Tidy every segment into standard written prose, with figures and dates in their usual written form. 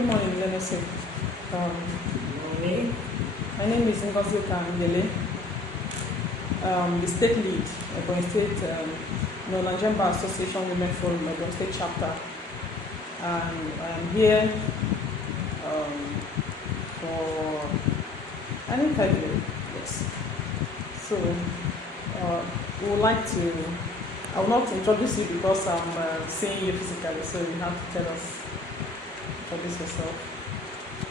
Good morning, let me say. Morning. My name is Ngozi Kandele, the state lead, Ebonyi State, Nigerian Bar Association Women Forum, Ebonyi State chapter. And I am here for an interview, yes. So, we would like to, I will not introduce you because I'm seeing you physically, so you have to tell us, introduce yourself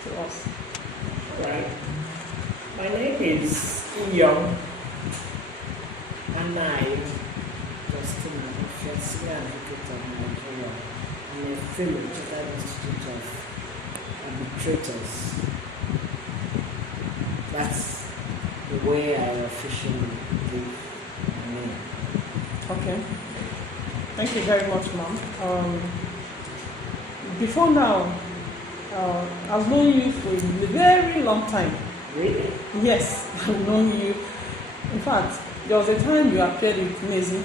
to us. Right. My name is Iyom Anayo Justina Offia, Senior Advocate of Nigeria. I'm a fellow Chartered Institute of Arbitrators. That's the way I officially give my name. Okay. Thank you very much, ma'am. Before now, I've known you for a very long time. Really? Yes, I've known you. In fact, there was a time you appeared with Mezi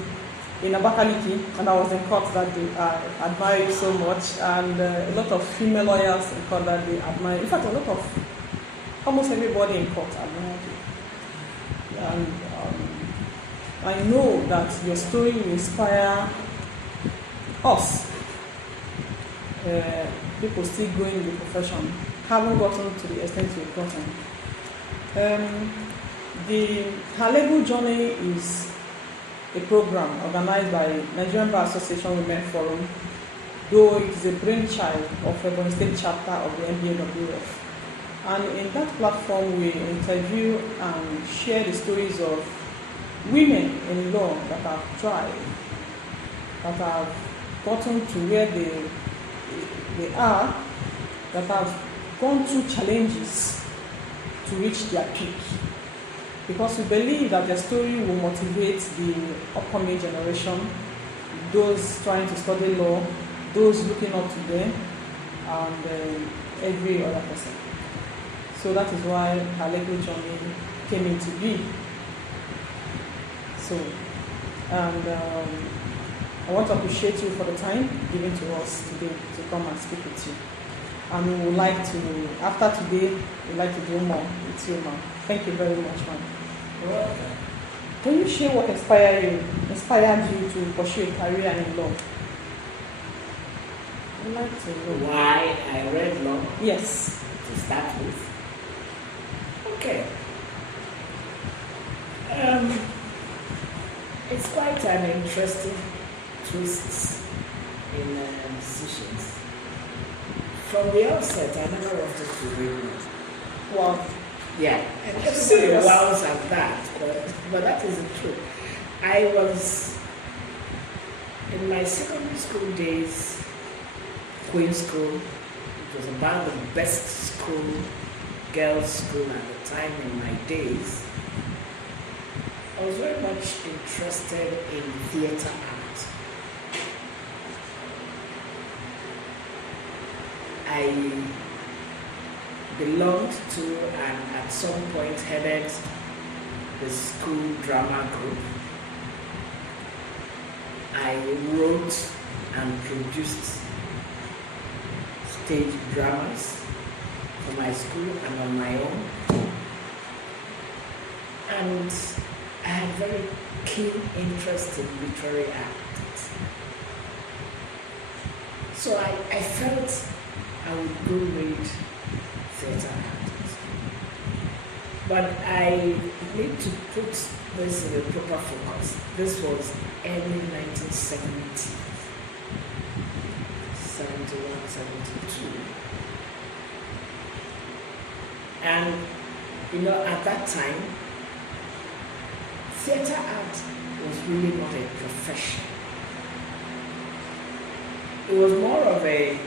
in Abakaliki, and I was in court that day. I admire you so much, and a lot of female lawyers in court that day admire you. In fact, almost everybody in court admired you. And I know that your story will inspire us. People still going in the profession haven't gotten to the extent you've gotten. The Her Journey is a program organized by Nigerian Bar Association Women Forum, though it is a brainchild of the Ebonyi State chapter of the NBAWF. And in that platform, we interview and share the stories of women in law that have tried, that have gotten to where they are, that have gone through challenges to reach their peak. Because we believe that their story will motivate the upcoming generation, those trying to study law, those looking up to them, and every other person. So that is why Her Journey came into being. So, and I want to appreciate you for the time given to us today to come and speak with you. And we would like to, after today, we'd like to do more with you, ma'am. Thank you very much, ma'am. You're welcome. Can you share what inspired you to pursue a career in law? I'd like to know. Why I read law? Yes. To start with. Okay. It's quite an interesting twist in decisions. From the outset, I never wanted to read law. Wow. Yeah, and everybody wows at that, but that is the truth. I was in my secondary school days, Queen School. It was about the best school, girls' school at the time in my days. I was very much interested in theatre art. I belonged to and at some point headed the school drama group. I wrote and produced stage dramas for my school and on my own. And I had very keen interest in literary art. So I felt I would go read theatre art. But I need to put this in a proper focus. This was early 1970, 71, 72. And, at that time, theatre art was really not a profession. It was more of a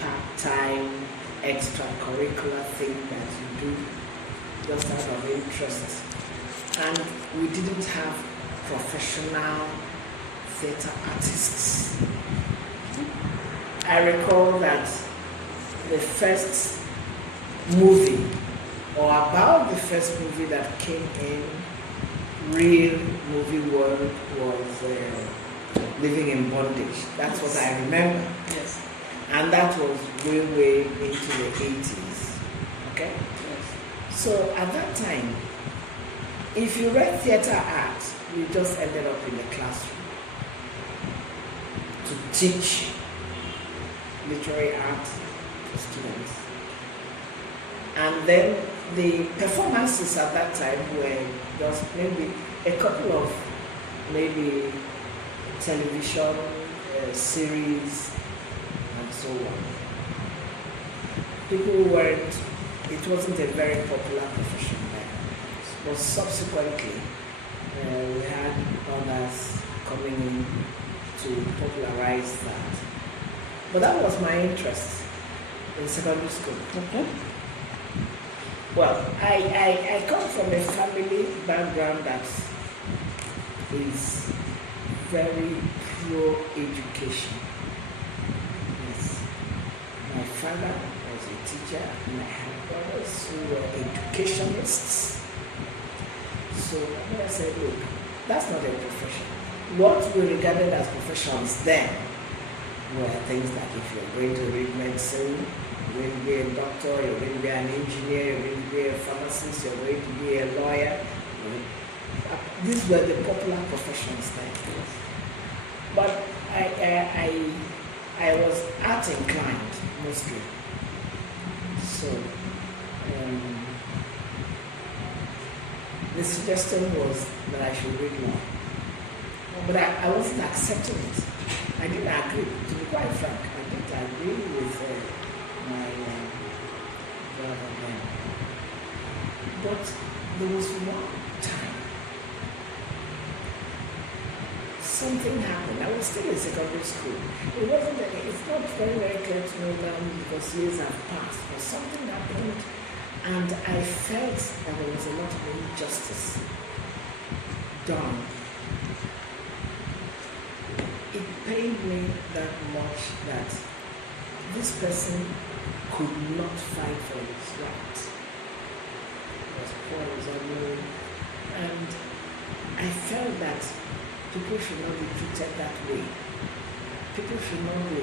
part-time, extracurricular thing that you do just out of interest. And we didn't have professional theatre artists. I recall that the first movie, or about the first movie that came in real movie world was Living in Bondage. That's what I remember. Yes. And that was way into the 80s. Okay? Yes. So at that time, if you read theater art, you just ended up in the classroom to teach literary art to students. And then the performances at that time were just maybe a couple of maybe television series and so on. People weren't, it wasn't a very popular profession then. But subsequently, we had others coming in to popularize that. But that was my interest in secondary school. Okay. Well, I come from a family background that is very pro-education. Yes. My father was a teacher, and I had brothers who were educationists. So I said, look, that's not a profession. What we regarded as professions then were things like if you're going to read medicine, you're going to be a doctor, you're going to be an engineer, you're going to be a pharmacist, you're going to be a lawyer. These were the popular professions then. But I was art inclined mostly. So the suggestion was that I should read law. But I wasn't accepting it. I didn't agree. To be quite frank, I didn't agree with my brother then. But there was one time something happened. I was still in secondary school. It's not very clear to me now because years have passed, but something happened and I felt that there was a lot of injustice done. It pained me that much that this person could not fight for his rights. He was poor, he was unknown, and I felt that people should not be treated that way. People should not be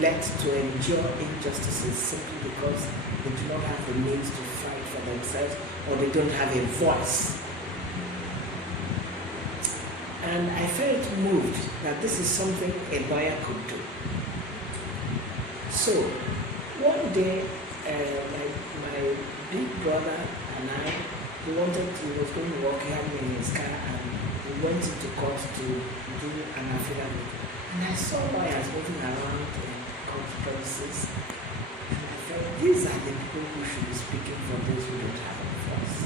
let to endure injustices simply because they do not have the means to fight for themselves or they don't have a voice. And I felt moved that this is something a lawyer could do. So one day, my big brother and I, he was going to walk, he had me in his car, and we went into court to do an affidavit. And I saw lawyers moving around in court premises. And I felt these are the people who should be speaking for those who don't have a voice.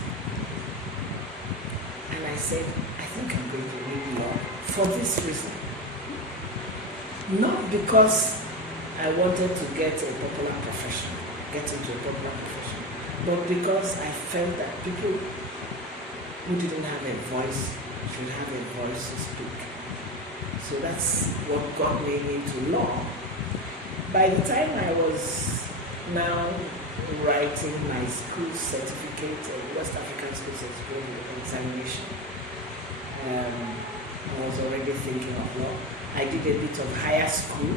And I said, I think I'm going to read law for this reason. Not because I wanted to get a popular profession, get into a popular profession, but because I felt that people who didn't have a voice should have a voice to speak. So that's what got me into law. By the time I was now writing my school certificate, West African school certificate examination, I was already thinking of law. I did a bit of higher school.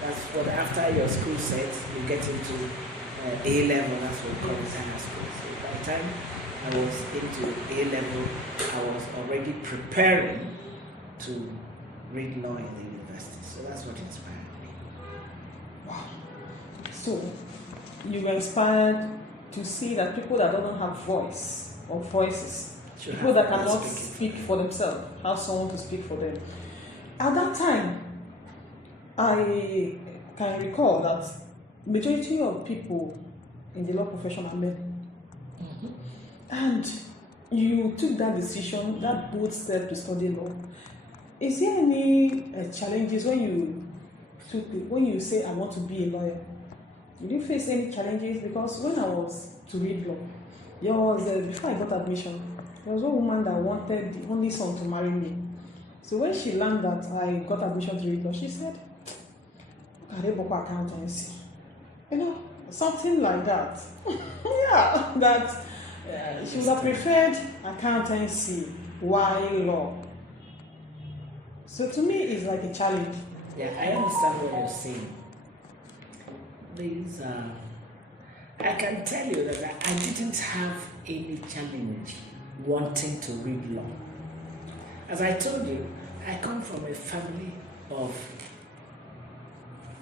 That's what after your school set, you get into A level. That's what we call it, higher school. So by the time I was into A level, I was already preparing to read law in the university. So that's what inspired me. Wow. So you were inspired to see that people that don't have voice or voices, people that cannot speak for themselves, have someone to speak for them. At that time, I can recall that majority of people in the law profession are men. Mm-hmm. And you took that decision, that bold step to study law. Is there any challenges when you say I want to be a lawyer? Did you face any challenges? Because when I was to read law, there was before I got admission, there was one woman that wanted the only son to marry me. So when she learned that I got admission to read law, she said, "Look at accountancy." You know, something like that. Yeah, that she would have preferred accountancy while law. So to me, it's like a challenge. Yeah, I understand what you're saying. these I can tell you that I didn't have any challenge wanting to read law. As I told you, I come from a family of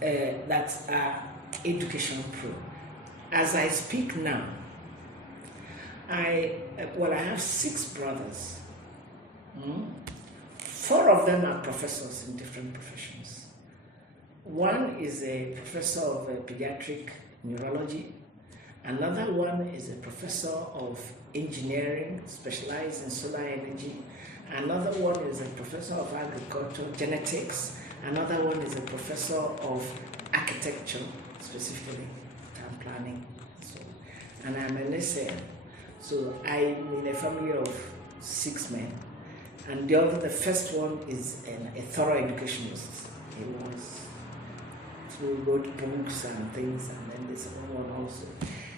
that are education pro. As I speak now, I have 6 brothers. 4 of them are professors in different professions. One is a professor of pediatric neurology. Another one is a professor of engineering, specialized in solar energy. Another one is a professor of agriculture, genetics. Another one is a professor of architecture, specifically town planning. And I'm an essay. So I'm in a family of 6 men. And the first one is a thorough educationist. He wrote books and things, and then the second one also.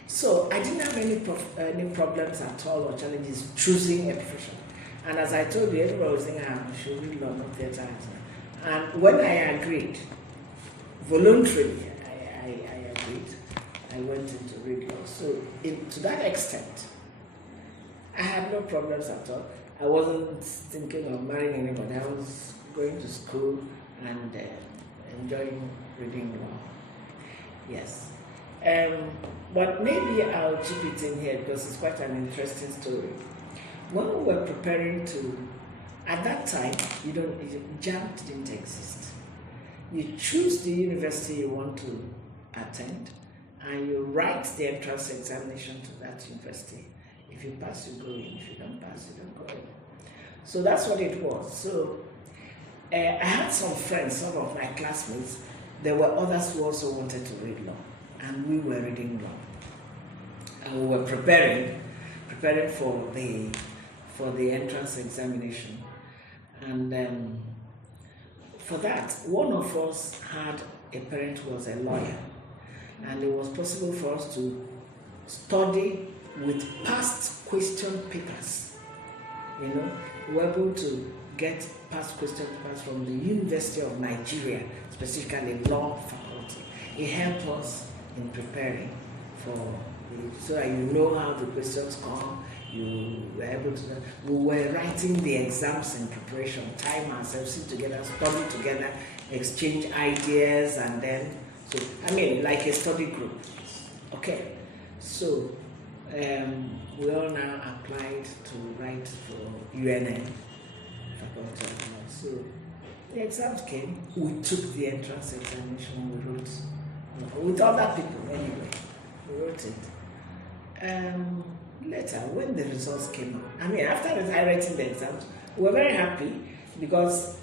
So I didn't have any problems at all or challenges choosing a profession. And as I told you, everybody was saying, I should read law, not theatre. And when I agreed, voluntarily, I agreed, I went into read law. So to that extent, I had no problems at all. I wasn't thinking of marrying anybody. I was going to school and enjoying reading law. Yes. But maybe I'll chip it in here because it's quite an interesting story. When we were preparing at that time, JAMB didn't exist. You choose the university you want to attend, and you write the entrance examination to that university. If you pass, you go in. If you don't pass, you don't go in. So that's what it was. So I had some friends, some of my classmates. There were others who also wanted to read law, and we were reading law. And we were preparing for the entrance examination. And for that, one of us had a parent who was a lawyer, and it was possible for us to study with past question papers. We were able to get past question papers from the University of Nigeria, specifically law faculty. It helped us in preparing so that you know how the questions come. You were able to. We were writing the exams in preparation, time ourselves, sit together, study together, exchange ideas, and then like a study group. Okay, so we all now applied to write for UNN faculty of law. So the exams came. We took the entrance examination. We wrote with other people anyway. We wrote it. Later, when the results came out, after writing the exams, we were very happy because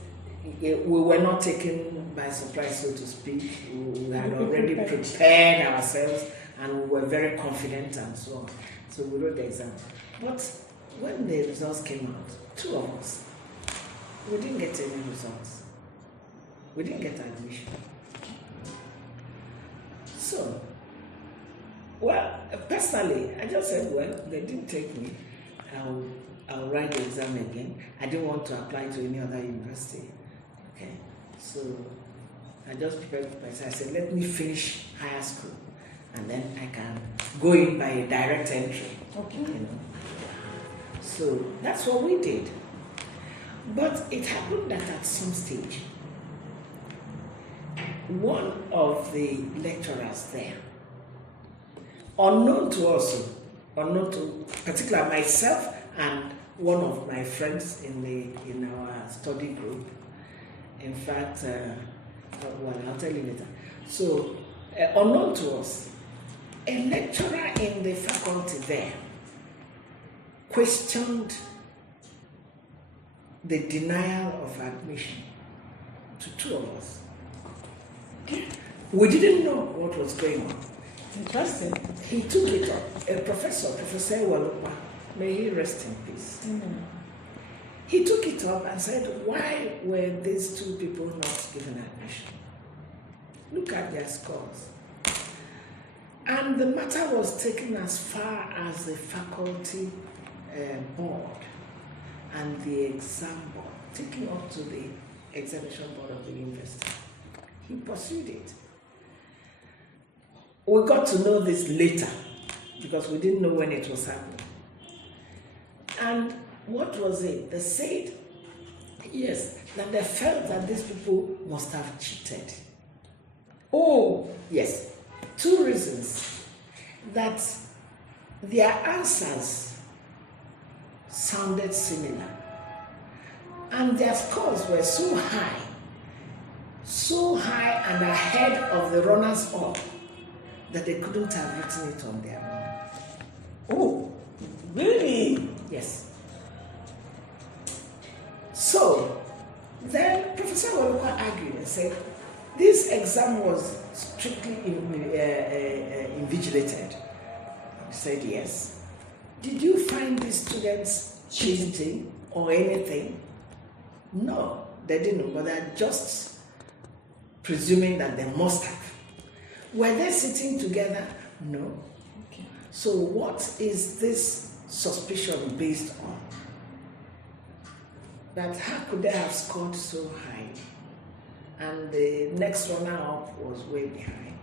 we were not taken by surprise, so to speak. We had already prepared ourselves and we were very confident and so on. So we wrote the exam. But when the results came out, 2 of us, we didn't get any results. We didn't get admission. So, personally, I just said, they didn't take me. I'll write the exam again. I didn't want to apply to any other university. Okay, so I just prepared myself. I said, let me finish higher school, and then I can go in by a direct entry. Okay. So that's what we did. But it happened that at some stage, one of the lecturers there, unknown to us, unknown to particularly myself and one of my friends in our study group. In fact, I'll tell you later. So, unknown to us, a lecturer in the faculty there questioned the denial of admission to 2 of us. We didn't know what was going on. Interesting. He took it up. A Professor Walupa, may he rest in peace. He took it up and said, why were these 2 people not given admission? Look at their scores. And the matter was taken as far as the faculty board and the exam board, taken up to the examination board of the university. He pursued it. we got to know this later because we didn't know when it was happening. And what was it? They said, yes, that they felt that these people must have cheated. Oh, yes. 2 reasons. That their answers sounded similar. And their scores were so high and ahead of the runners-up that they couldn't have written it on their own. Oh, really? Yes. So, then Professor Waluka argued and said, this exam was strictly invigilated. He said, yes. Did you find these students cheating or anything? No, they didn't, but they're just presuming that they must have. Were they sitting together? No. Okay. So what is this suspicion based on? That how could they have scored so high? And the next runner-up was way behind.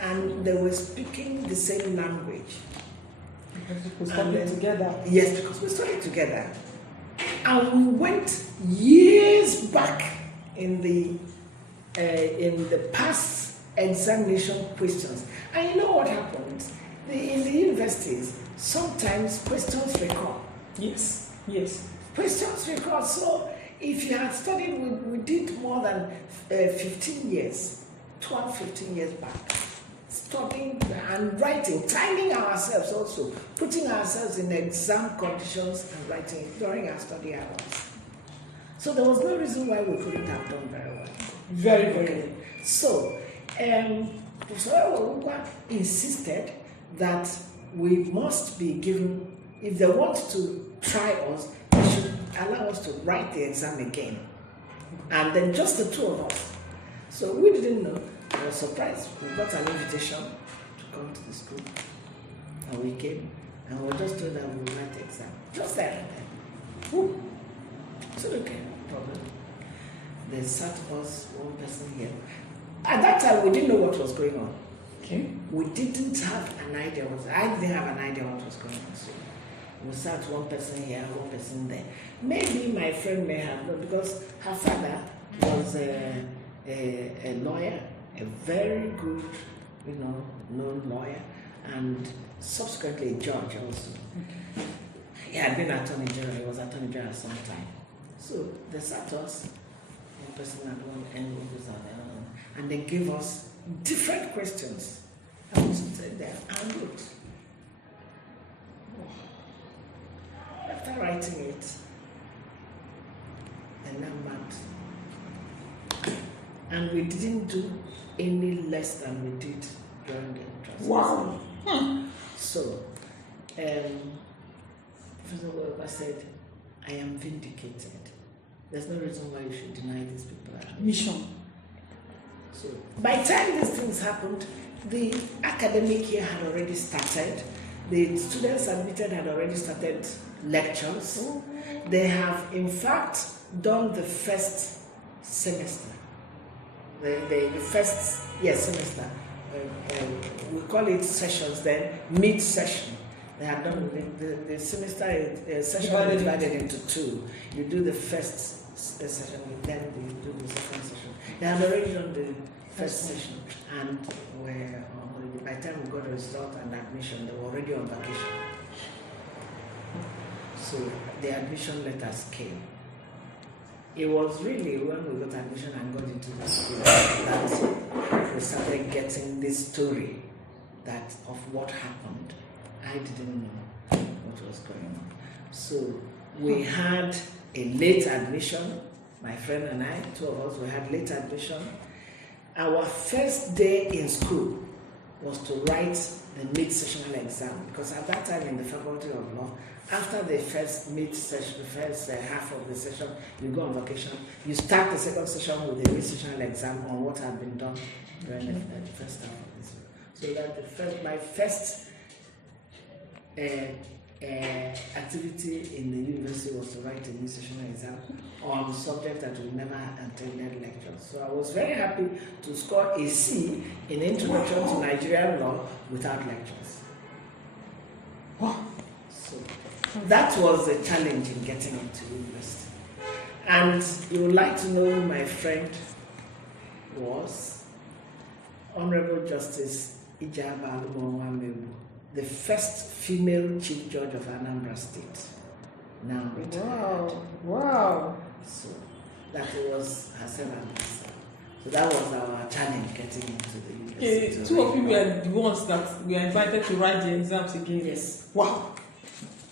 And they were speaking the same language. Because we studied together. Yes, because we studied together. And we went years back in the past examination questions. And you know what happens? In the universities, sometimes questions recur. Yes, yes. Questions recur. So if you had studied, we did more than 15 years, 12, 15 years back, studying and writing, timing ourselves also, putting ourselves in exam conditions and writing during our study hours. So there was no reason why we couldn't have done very well. Very, very well. So, Professor Waluka insisted that we must be given, if they want to try us, they should allow us to write the exam again. And then just the 2 of us. So we didn't know. I was surprised. We got an invitation to come to the school. And we came. And we were just told that we would write the exam. Just there and then. Woo. So okay, no problem. They sat us, one person here. At that time, we didn't know what was going on. Okay. We didn't have an idea. I didn't have an idea what was going on. So we sat one person here, one person there. Maybe my friend may have known because her father was a lawyer, a very good, known lawyer, and subsequently a judge also. He had been attorney general. He was attorney general at some time. So they sat us, one person at one end, one person at the other, and they gave us different questions. I was sitting there and looked. After writing it, and now marked. And we didn't do any less than we did during the entrance. Wow. So, Professor Waluka said, I am vindicated. There's no reason why you should deny these people Mission. So, by the time these things happened, the academic year had already started. The students admitted had already started lectures. They have, in fact, done the first semester. The first semester. We call it sessions then, mid-session. They have done the semester session is divided into 2. You do the first session, then you do the second session. They have already done the first session, and by the time we got the result and admission, they were already on vacation. So the admission letters came. It was really when we got admission and got into the school that we started getting this story of what happened. I didn't know what was going on. So we had a late admission, my friend and I, 2 of us, we had late admission. Our first day in school was to write the mid-sessional exam, because at that time in the Faculty of Law, after the first mid-session, the first half of the session, you go on vacation. You start the second session with the mid-sessional exam on what had been done during the first half of this year. So that my first activity in the university was to write a new sessional exam on subject that we never attended lectures. So I was very happy to score a C in Introduction to Nigerian Law without lectures. So that was a challenge in getting into university. And you would like to know who my friend was? Honorable Justice Iyom, the first female Chief Judge of Anambra State. Now retired. Wow. So that was herself and myself. So that was our challenge getting into the university. Okay, two of you were the ones that were invited to write the exams again. Yes. Wow.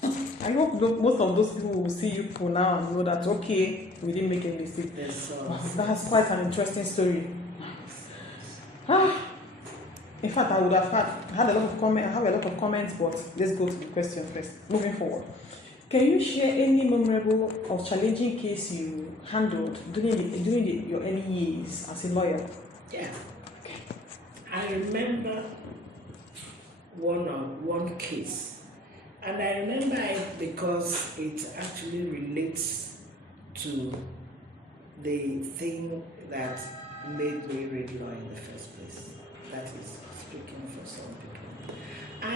I hope most of those people will see you people now and know that, okay, we didn't make a mistake. Yes, Wow, that's quite an interesting story. In fact, I would have had a lot of comments. I have a lot of comments, but let's go to the question first. Moving forward, can you share any memorable or challenging case you handled during your early years as a lawyer? Yeah. I remember one case, and I remember it because it actually relates to the thing that made me read law in the first place. That is speaking for some people. I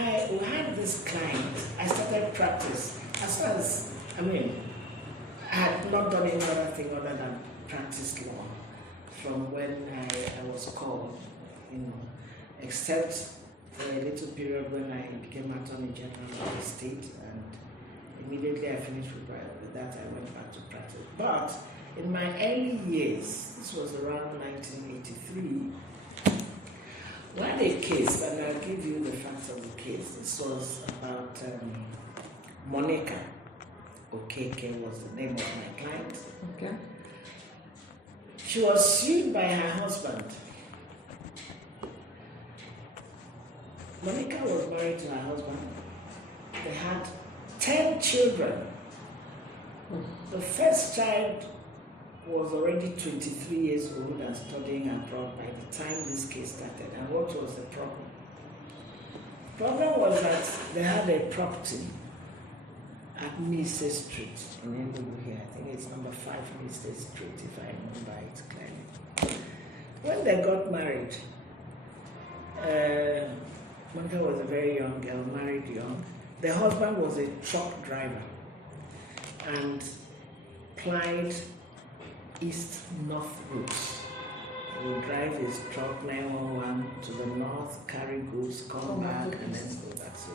had this client. I started practice as far as, I had not done any other thing other than practice law from when I was called, except for a little period when I became Attorney General of the state, and immediately I finished with that, I went back to practice. But in my early years, this was around 1983, we had a case, and I'll give you the facts of the case. This was about Monica Okeke was the name of my client. Okay. She was sued by her husband. Monica was married to her husband. They had 10 children. The first child was already 23 years old and studying abroad by the time this case started. And what was the problem? The problem was that they had a property at Mise Street in Enugu here. I think it's number 5 Mise Street, if I remember it clearly. When they got married, Monica was a very young girl, married young. The husband was a truck driver and plied east-north routes. He would drive his truck 911 to the north, carry goods, come back, and then go back. So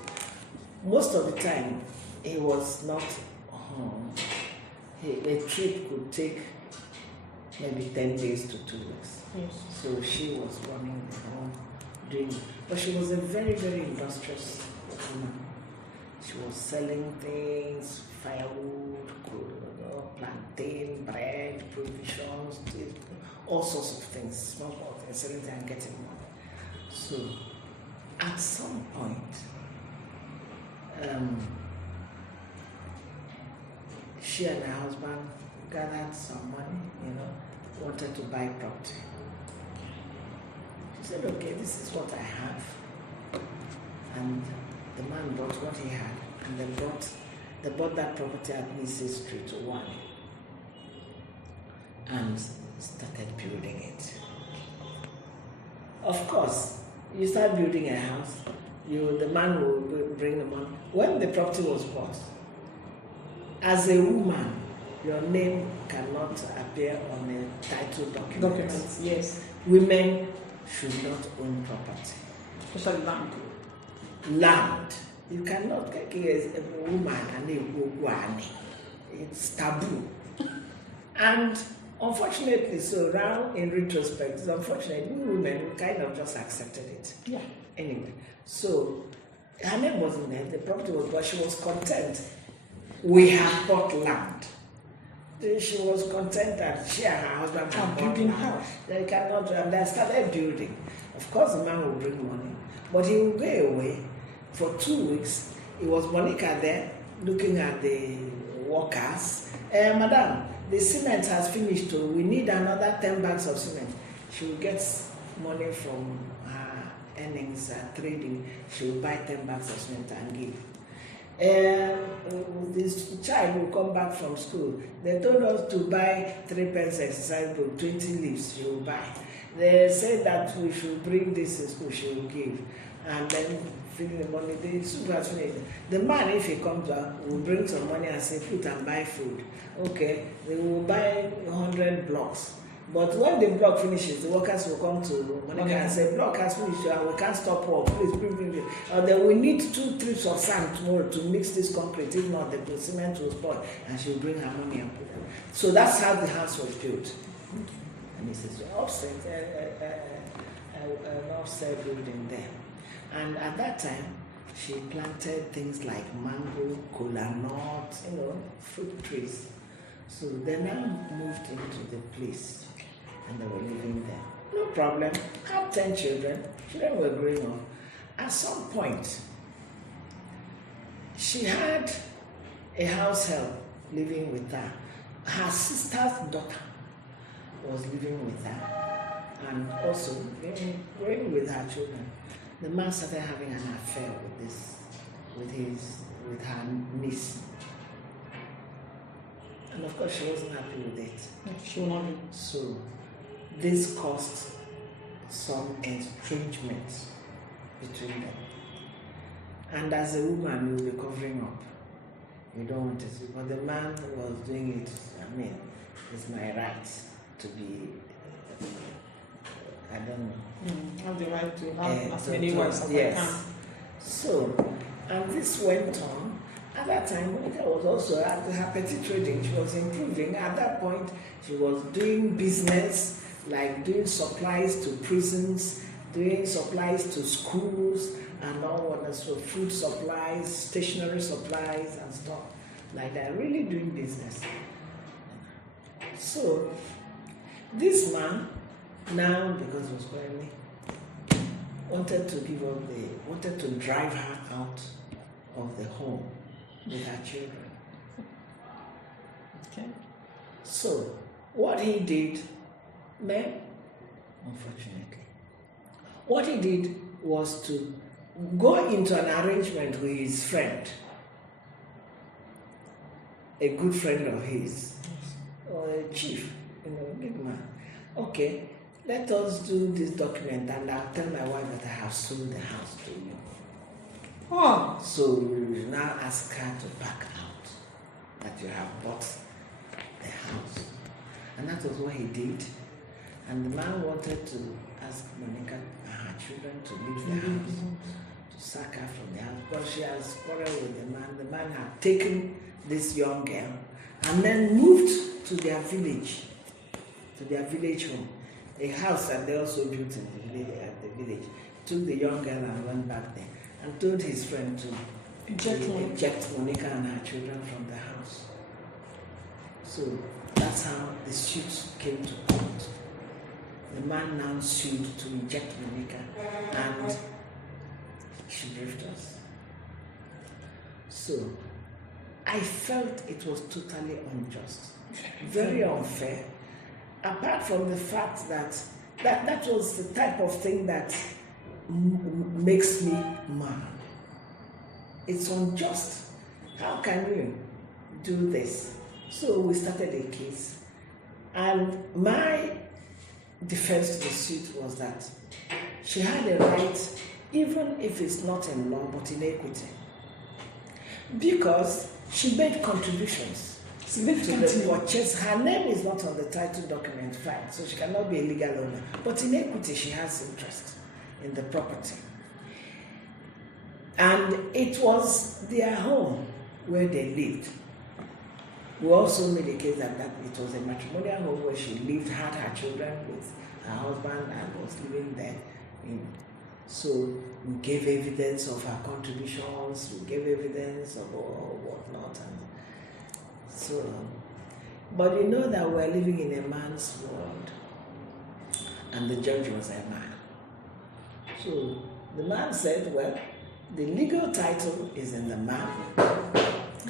most of the time, he was not home. A trip could take maybe 10 days to 2 weeks. Yes. So she was running the home, but she was a very, very industrious woman. She was selling things, firewood, plantain, bread, provisions, all sorts of things, small things, selling and getting money. So at some point, she and her husband gathered some money, wanted to buy property. She said, okay, this is what I have. And the man bought what he had, and they bought that property at Mise Street 1 and started building it. Of course, you start building a house, the man will bring the money. When the property was bought, as a woman, your name cannot appear on a title document. Documents, yes. Women should not own property. Especially land. Land. You cannot take a woman and a woman. It's taboo. And unfortunately, so now in retrospect, it's unfortunate. We women kind of just accepted it. Yeah. Anyway, so her name wasn't there, the property was, but she was content. We have bought land. She was content that she and her husband had bought building land. house. They cannot, and they started building. Of course, the man will bring money, but he will go away for 2 weeks. It was Monica there looking at the workers. Madam, the cement has finished. So we need another 10 bags of cement. She will get money from her earnings trading. She will buy 10 bags of cement and give. This child will come back from school. They told us to buy 3 pence exercise book, 20 leaves, she will buy. They said that we should bring this in school, she will give. And then feeding the money, the soup has finished. The man, if he comes back, will bring some money and say, put and buy food. Okay, they will buy 100 blocks. But when the block finishes, the workers will come to Monica and say, block has finished and we can't stop work, please bring. Or then we need 2 trips of sand tomorrow to mix this concrete, if not the cement will spoil. And she will bring her money and put it. So that's how the house was built. And this is an offset building there. And at that time, she planted things like mango, cola nut, fruit trees. So they now moved into the place and they were living there. No problem. Had 10 children. Children were growing up. At some point, she had a house help living with her. Her sister's daughter was living with her and also growing with her children. The man started having an affair with her niece. And of course, she wasn't happy with it. She will not be. So, this caused some estrangement between them. And as a woman, you'll be covering up. You don't want to see. But the man was doing it, it's my right to be, I don't know. Have the right to have as many wives as I can. So, and this went on. At that time, Monica was also at her petty trading. She was improving. At that point, she was doing business, like doing supplies to prisons, doing supplies to schools, and all what else, so food supplies, stationery supplies, and stuff like that. Really doing business. So, this man, now because he was married, wanted to drive her out of the home with her children. Okay. So, what he did, unfortunately, what he did was to go into an arrangement with his friend, a good friend of his, or a chief, big man. Okay, let us do this document and I'll tell my wife that I have sold the house to you. Oh. So we will now ask her to back out, that you have bought the house. And that was what he did. And the man wanted to ask Monica and her children to leave the house, to sack her from the house. But she has quarreled with the man. The man had taken this young girl and then moved to their village home, a house that they also built in the village. Took the young girl and went back there and told his friend to eject Monica and her children from the house. So that's how the suit came to court. The man now sued to eject Monica and she left us. So I felt it was totally unjust, very unfair, apart from the fact that was the type of thing that makes me mad. It's unjust. How can you do this? So we started a case. And my defense to the suit was that she had a right, even if it's not in law, but in equity. Because she made contributions to the purchase. Her name is not on the title document file, so she cannot be a legal owner. But in equity, she has interest in the property. And it was their home where they lived. We also made a case that it was a matrimonial home where she lived, had her children with her husband and was living there. So we gave evidence of her contributions, we gave evidence of whatnot. And so, but you know that we're living in a man's world. And the judge was a man. So the man said, well, the legal title is in the man.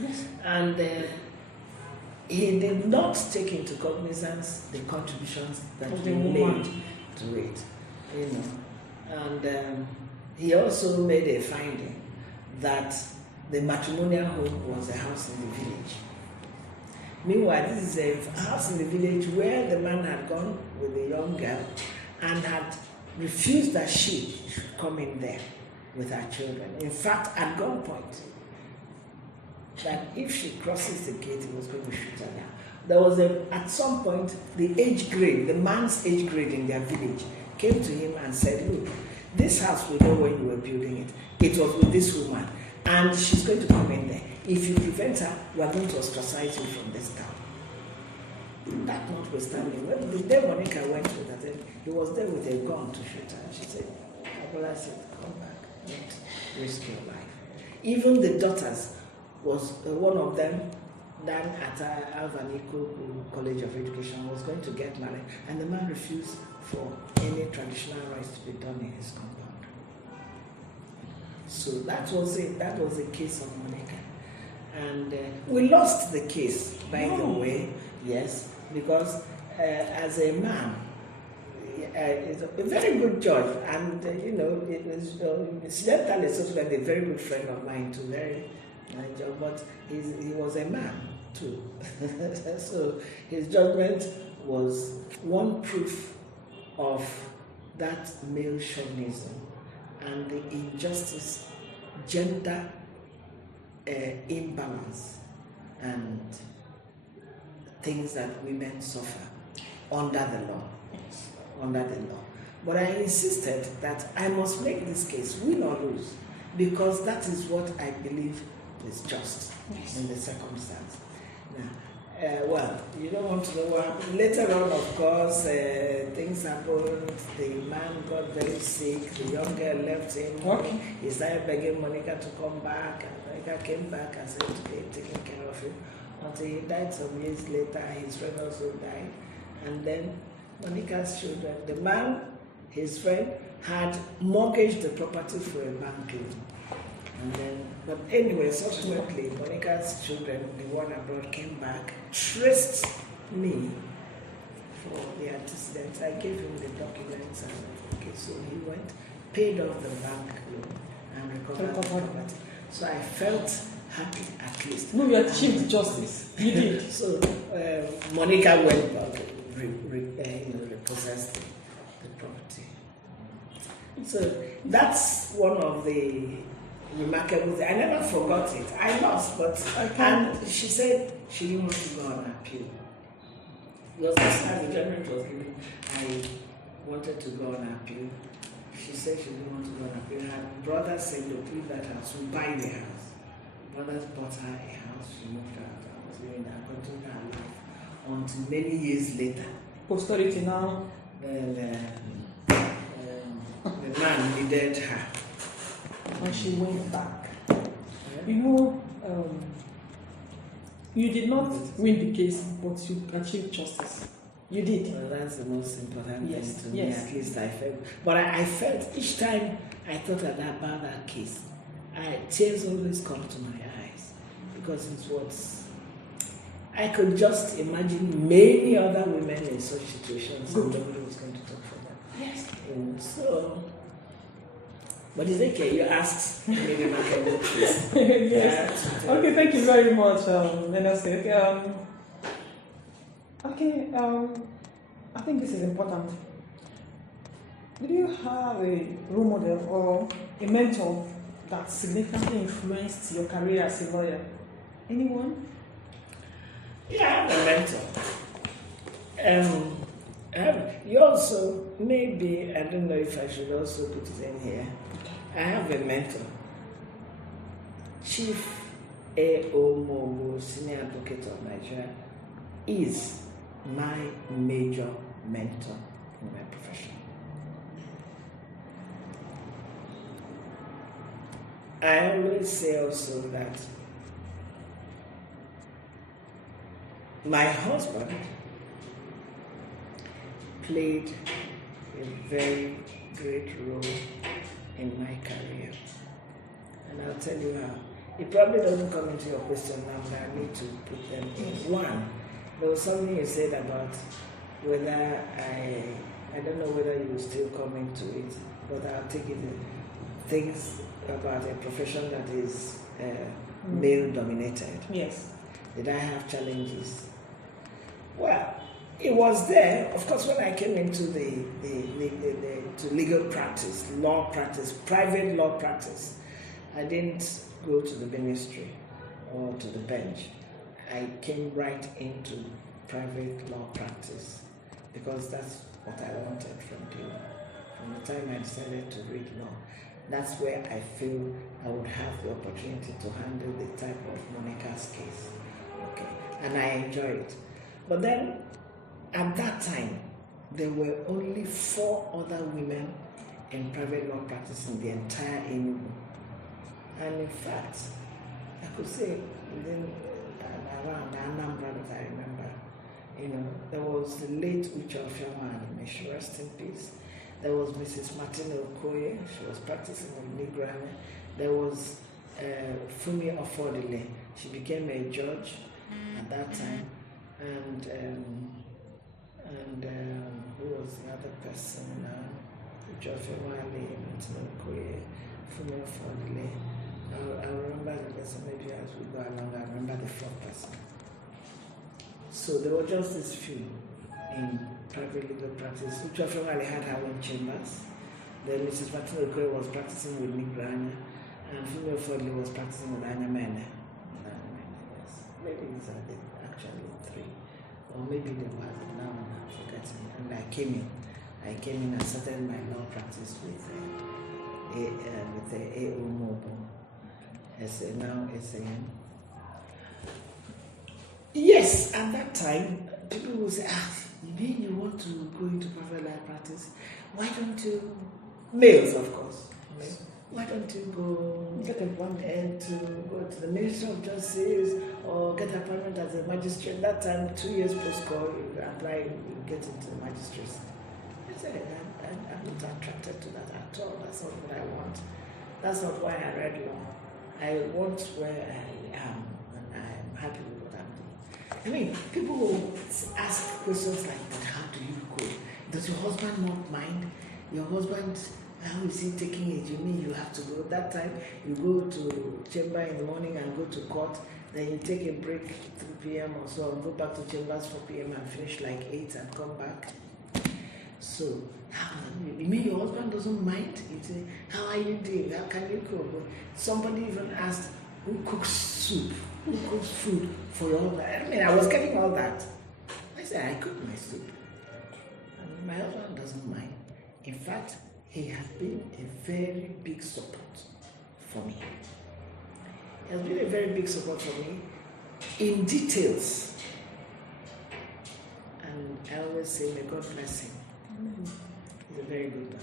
Yes. And he did not take into cognizance the contributions that he made to it. And he also made a finding that the matrimonial home was a house in the village. Meanwhile, this is a house in the village where the man had gone with a young girl and had refused that she should come in there with her children. In fact, at gunpoint, that if she crosses the gate, he was going to shoot her down. There was at some point, the age grade, the man's age grade in their village, came to him and said, look, this house, we know when you were building it. It was with this woman, and she's going to come in there. If you prevent her, we are going to ostracize you from this town. That notwithstanding, when the day Monica went with her, he was there with a gun to shoot her. She said, Abola said, come back, don't risk your life. Even the daughters, was one of them, Dan at Alvaniko College of Education, was going to get married, and the man refused for any traditional rites to be done in his compound. So that was it. That was the case of Monica. And we lost the case, by the way, yes, because as a man, is a very good judge, and you know, it was incidentally also like a very good friend of mine too, very nice job, but he was a man too. So his judgment was one proof of that male chauvinism and the injustice, gender imbalance, and things that women suffer under the law. Under the law. But I insisted that I must make this case, win or lose, because that is what I believe is just in the circumstance. Now, well, you don't want to know what happened. Later on, of course, things happened. The man got very sick. The young girl left him. Okay. He started begging Monica to come back, and Monica came back and said to be taking care of him. Until he died some years later, his friend also died. And then Monica's children, the man, his friend, had mortgaged the property for a bank loan. And then, but anyway, subsequently, Monica's children, the one abroad, came back, traced me for the antecedents. I gave him the documents, and okay, so he went, paid off the bank loan, and recovered the property. So I felt happy at least. No, you achieved justice. You did. So Monica went back, repossessed the property. So that's one of the remarkable things. I never forgot it. I lost, but and she said she didn't want to go on appeal. Because as soon as the judgment was given, I wanted to go on appeal. She said she didn't want to go on appeal. Her brother said, look, leave that house, we'll buy the house. Brothers bought her a house, she moved out. I was living there, continued her life until many years later. Posterity now. The man needed her. And she went back. You know, you did not win the case, but you achieved justice. You did. Well, that's the most important Yes, thing to me, yes. at least I felt. But I felt each time I thought about that case, tears always come to my eyes, because it was, I could just imagine many other women in such situations, and nobody was going to talk for them. Yes. And so, but it's okay, you asked maybe I can do this. Yes. Okay, thank you very much, Menase. I think this is important. Did you have a role model or a mentor that significantly influenced your career as a lawyer? Anyone? Yeah, I have a mentor. You also, maybe, I don't know if I should also put it in here. I have a mentor. Chief A.O. Mogo, Senior Advocate of Nigeria, is my major mentor in my profession. I always say also that my husband played a very great role in my career. And I'll tell you how. It probably doesn't come into your question now, but I need to put them in. One, there was something you said about whether I don't know whether you will still come into it, but I'll take it. Things about a profession that is male dominated. Yes. Did I have challenges? Well, it was there. Of course, when I came into to legal practice, law practice, private law practice, I didn't go to the ministry or to the bench. I came right into private law practice because that's what I wanted from the time I decided to read law. That's where I feel I would have the opportunity to handle the type of Monica's case. Okay, and I enjoy it. But then, at that time, there were only 4 other women in private law practice in the entire Enugu. And in fact, I could say within around Anambra that I remember, there was the late Iyom Anayo, may she rest in peace. There was Mrs. Martina Okoye, she was practicing with Nigrana. There was Fumi Ofodile, she became a judge at that time. And who was the other person? Iyom Anayo, Martina Okoye, Fumi Ofodile. I remember the person, maybe as we go along, I remember the 4th person. So there were just these few in private legal practice. Iyom Anayo had her own chambers. Then Mrs. Martina Okoye was practicing with Nigrana, and Fumi Ofodile was practicing with Anya Mene. Yes. Maybe these are actually 3. Or maybe they were, now I'm forgetting. And I came in and started my law practice with the A.O. Mobile. Now SAM. Yes, at that time, people would say, you mean you want to go into private law practice? Why don't you, males of course, why don't you go get appointment to go to the Ministry of Justice or get appointment as a magistrate? That time, 2 years post-call, you apply, you get into the magistracy. I said, I'm not attracted to that at all. That's not what I want. That's not why I read law. I want where I am, and I'm happy with what I'm doing. I mean, people will ask questions like, but how do you go? Does your husband not mind? Your husband, how is he taking it? You mean you have to go? That time, you go to chamber in the morning and go to court, then you take a break 3 p.m. or so, and go back to chambers 4 p.m. and finish like 8 and come back. So, you mean your husband doesn't mind? You say, how are you doing? How can you cook? Somebody even asked, who cooks soup? Who cooks food for your husband? I mean, I was getting all that. I said, I cook my soup. And my husband doesn't mind. In fact, he has been a very big support for me. He has been a very big support for me in details. And I always say, may God bless him. He's a very good man.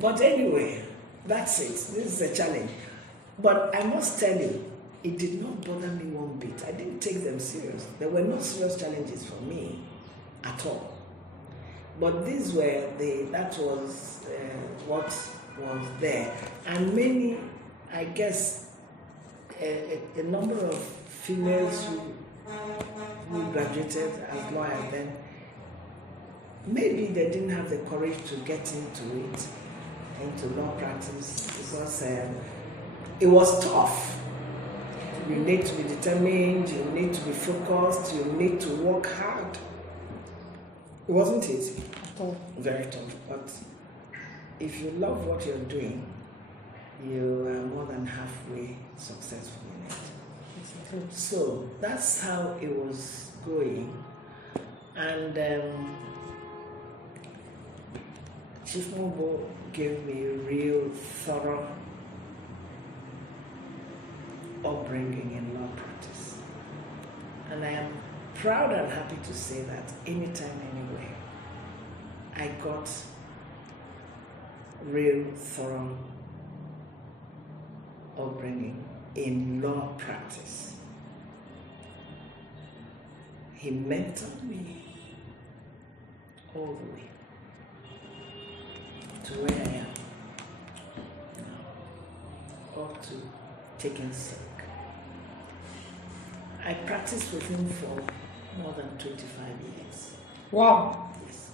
But anyway, that's it. This is a challenge. But I must tell you, it did not bother me one bit. I didn't take them serious. There were no serious challenges for me at all. But these were that was what was there. And many, I guess, a number of females who graduated as lawyers then, maybe they didn't have the courage to get into law practice because it was tough. You need to be determined, you need to be focused, you need to work hard. It wasn't easy. At all. Very tough. But if you love what you're doing, you are more than halfway successful in it. So that's how it was going. And Chief Mobo gave me a real thorough upbringing in law practice. And I am proud and happy to say that anytime, anywhere, I got real thorough upbringing in law practice. He mentored me all the way to where I am now, up to taking silk. I practiced with him for more than 25 years. Wow. Yes.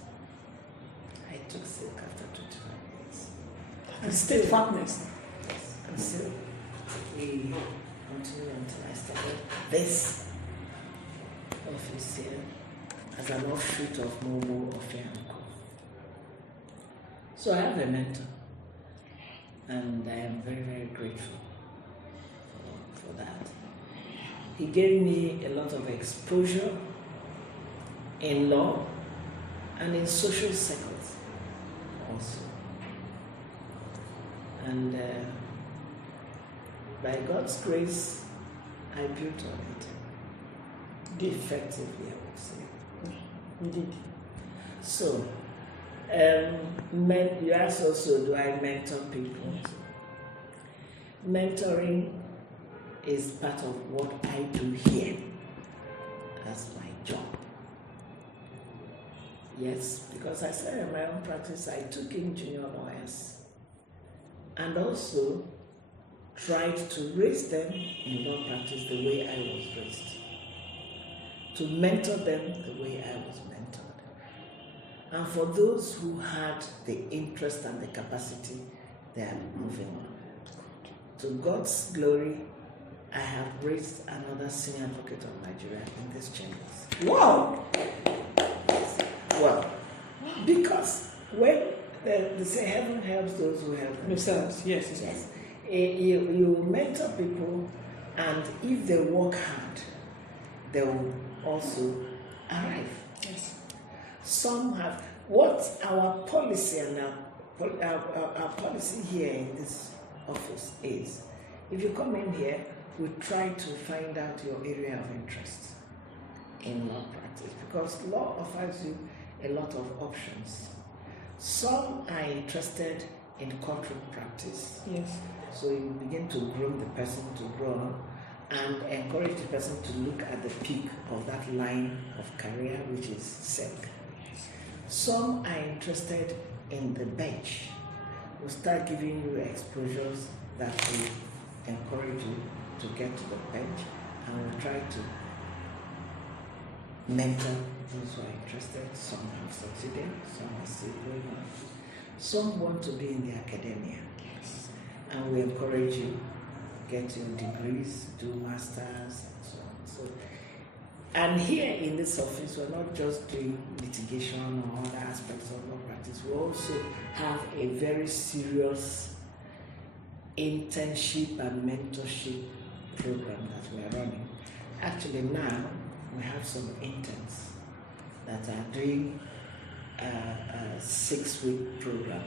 I took silk after 25 years. And still fatness. Yes. And still we continued until I started this office here as an offshoot of Momo Offia & Co. So I have a mentor, and I am very, very grateful for that. He gave me a lot of exposure in law and in social circles also. And by God's grace, I built on it effectively, I would say. Indeed. So, you asked also, do I mentor people? Mentoring is part of what I do here as my job. Yes, because I started in my own practice, I took in junior lawyers and also tried to raise them in law practice the way I was raised, to mentor them the way I was mentored. And for those who had the interest and the capacity, they are moving on. To God's glory, I have raised another senior advocate of Nigeria in these chambers. Wow! Well, because when they say heaven helps those who help Themselves, yes. Yes. You mentor people, and if they work hard, they will also arrive. Yes. Some have. What our policy and our policy here in this office is, if you come in here, we try to find out your area of interest in law practice, because law offers you a lot of options. Some are interested in courtroom practice. Yes. So you begin to groom the person to grow and encourage the person to look at the peak of that line of career, which is set. Some are interested in the bench. We'll start giving you exposures that will encourage you to get to the bench, and we'll try to mentor those who are interested. Some have succeeded, some are still going on. Some want to be in the academia, and we encourage you get your degrees, do masters, and so on. So, and here in this office, we're not just doing litigation or other aspects of law practice. We also have a very serious internship and mentorship program that we are running. Actually, now we have some interns that are doing a 6-week program.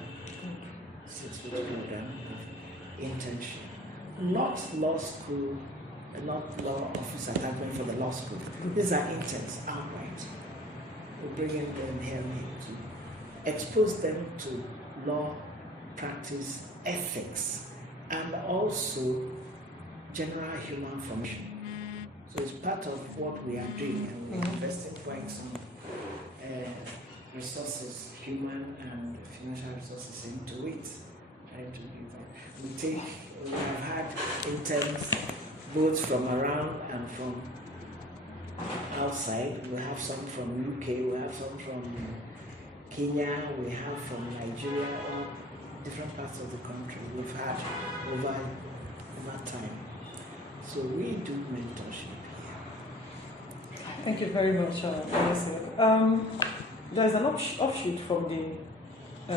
6-week program of internship. Not law school, not law office attachment for the law school. These are interns outright. We're bringing them here to expose them to law practice ethics and also general human formation. So it's part of what we are doing, and we're investing quite some resources, human and financial resources into it. Trying to give that. We have had interns both from around and from outside. We have some from UK, we have some from Kenya, we have from Nigeria, or different parts of the country. We've had over time. So we do mentorship here. Thank you very much, Vanessa. There's an offshoot from the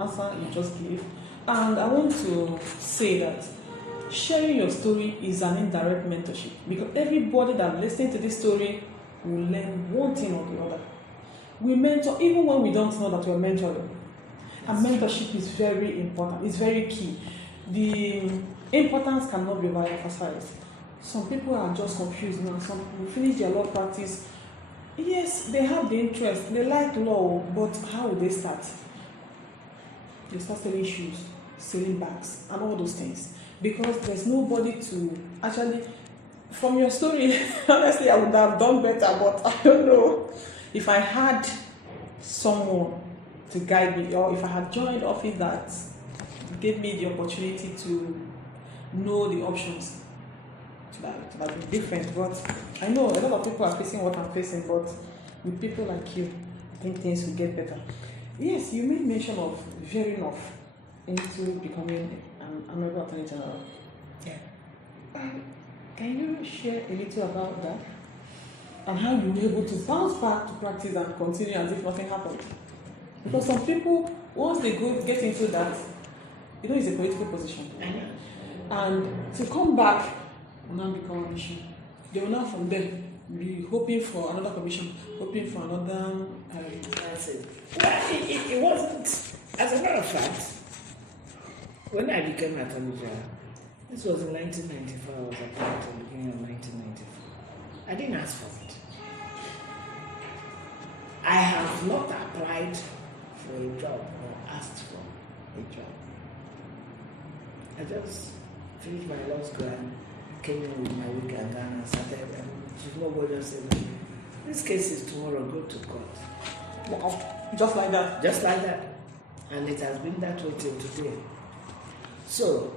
answer you just gave, and I want to say that sharing your story is an indirect mentorship, because everybody that listens to this story will learn one thing or the other. We mentor even when we don't know that we're mentoring. And mentorship is very important, it's very key. The importance cannot be overemphasized. Some people are just confused now. Some people finish their law practice. Yes, they have the interest, they like law, but how will they start? They start selling shoes, selling bags, and all those things. Because there's nobody to actually, from your story, honestly, I would have done better, but I don't know. If I had someone to guide me, or if I had joined office that gave me the opportunity to know the options, it might be different. But I know a lot of people are facing what I'm facing, but with people like you, I think things will get better. Yes, you made mention of veering off into becoming an honorable attorney general. Yeah. Can you share a little about that? And how you were able to bounce back to practice and continue as if nothing happened? Because some people, once they get into that, it's a political position. And to come back will now become an issue. They will now from there be hoping for another commission, hoping for another. That's it. Well, it wasn't. As a matter of fact, when I became Attorney General, this was in 1994, I was appointed at the beginning of 1994. I didn't ask for it. I have not applied for a job or asked for a job. I just finished my law school and came in with my wig and gown and started, and nobody just said, this case is tomorrow, go to court. Wow, just like that? Just like that. And it has been that way till today. So,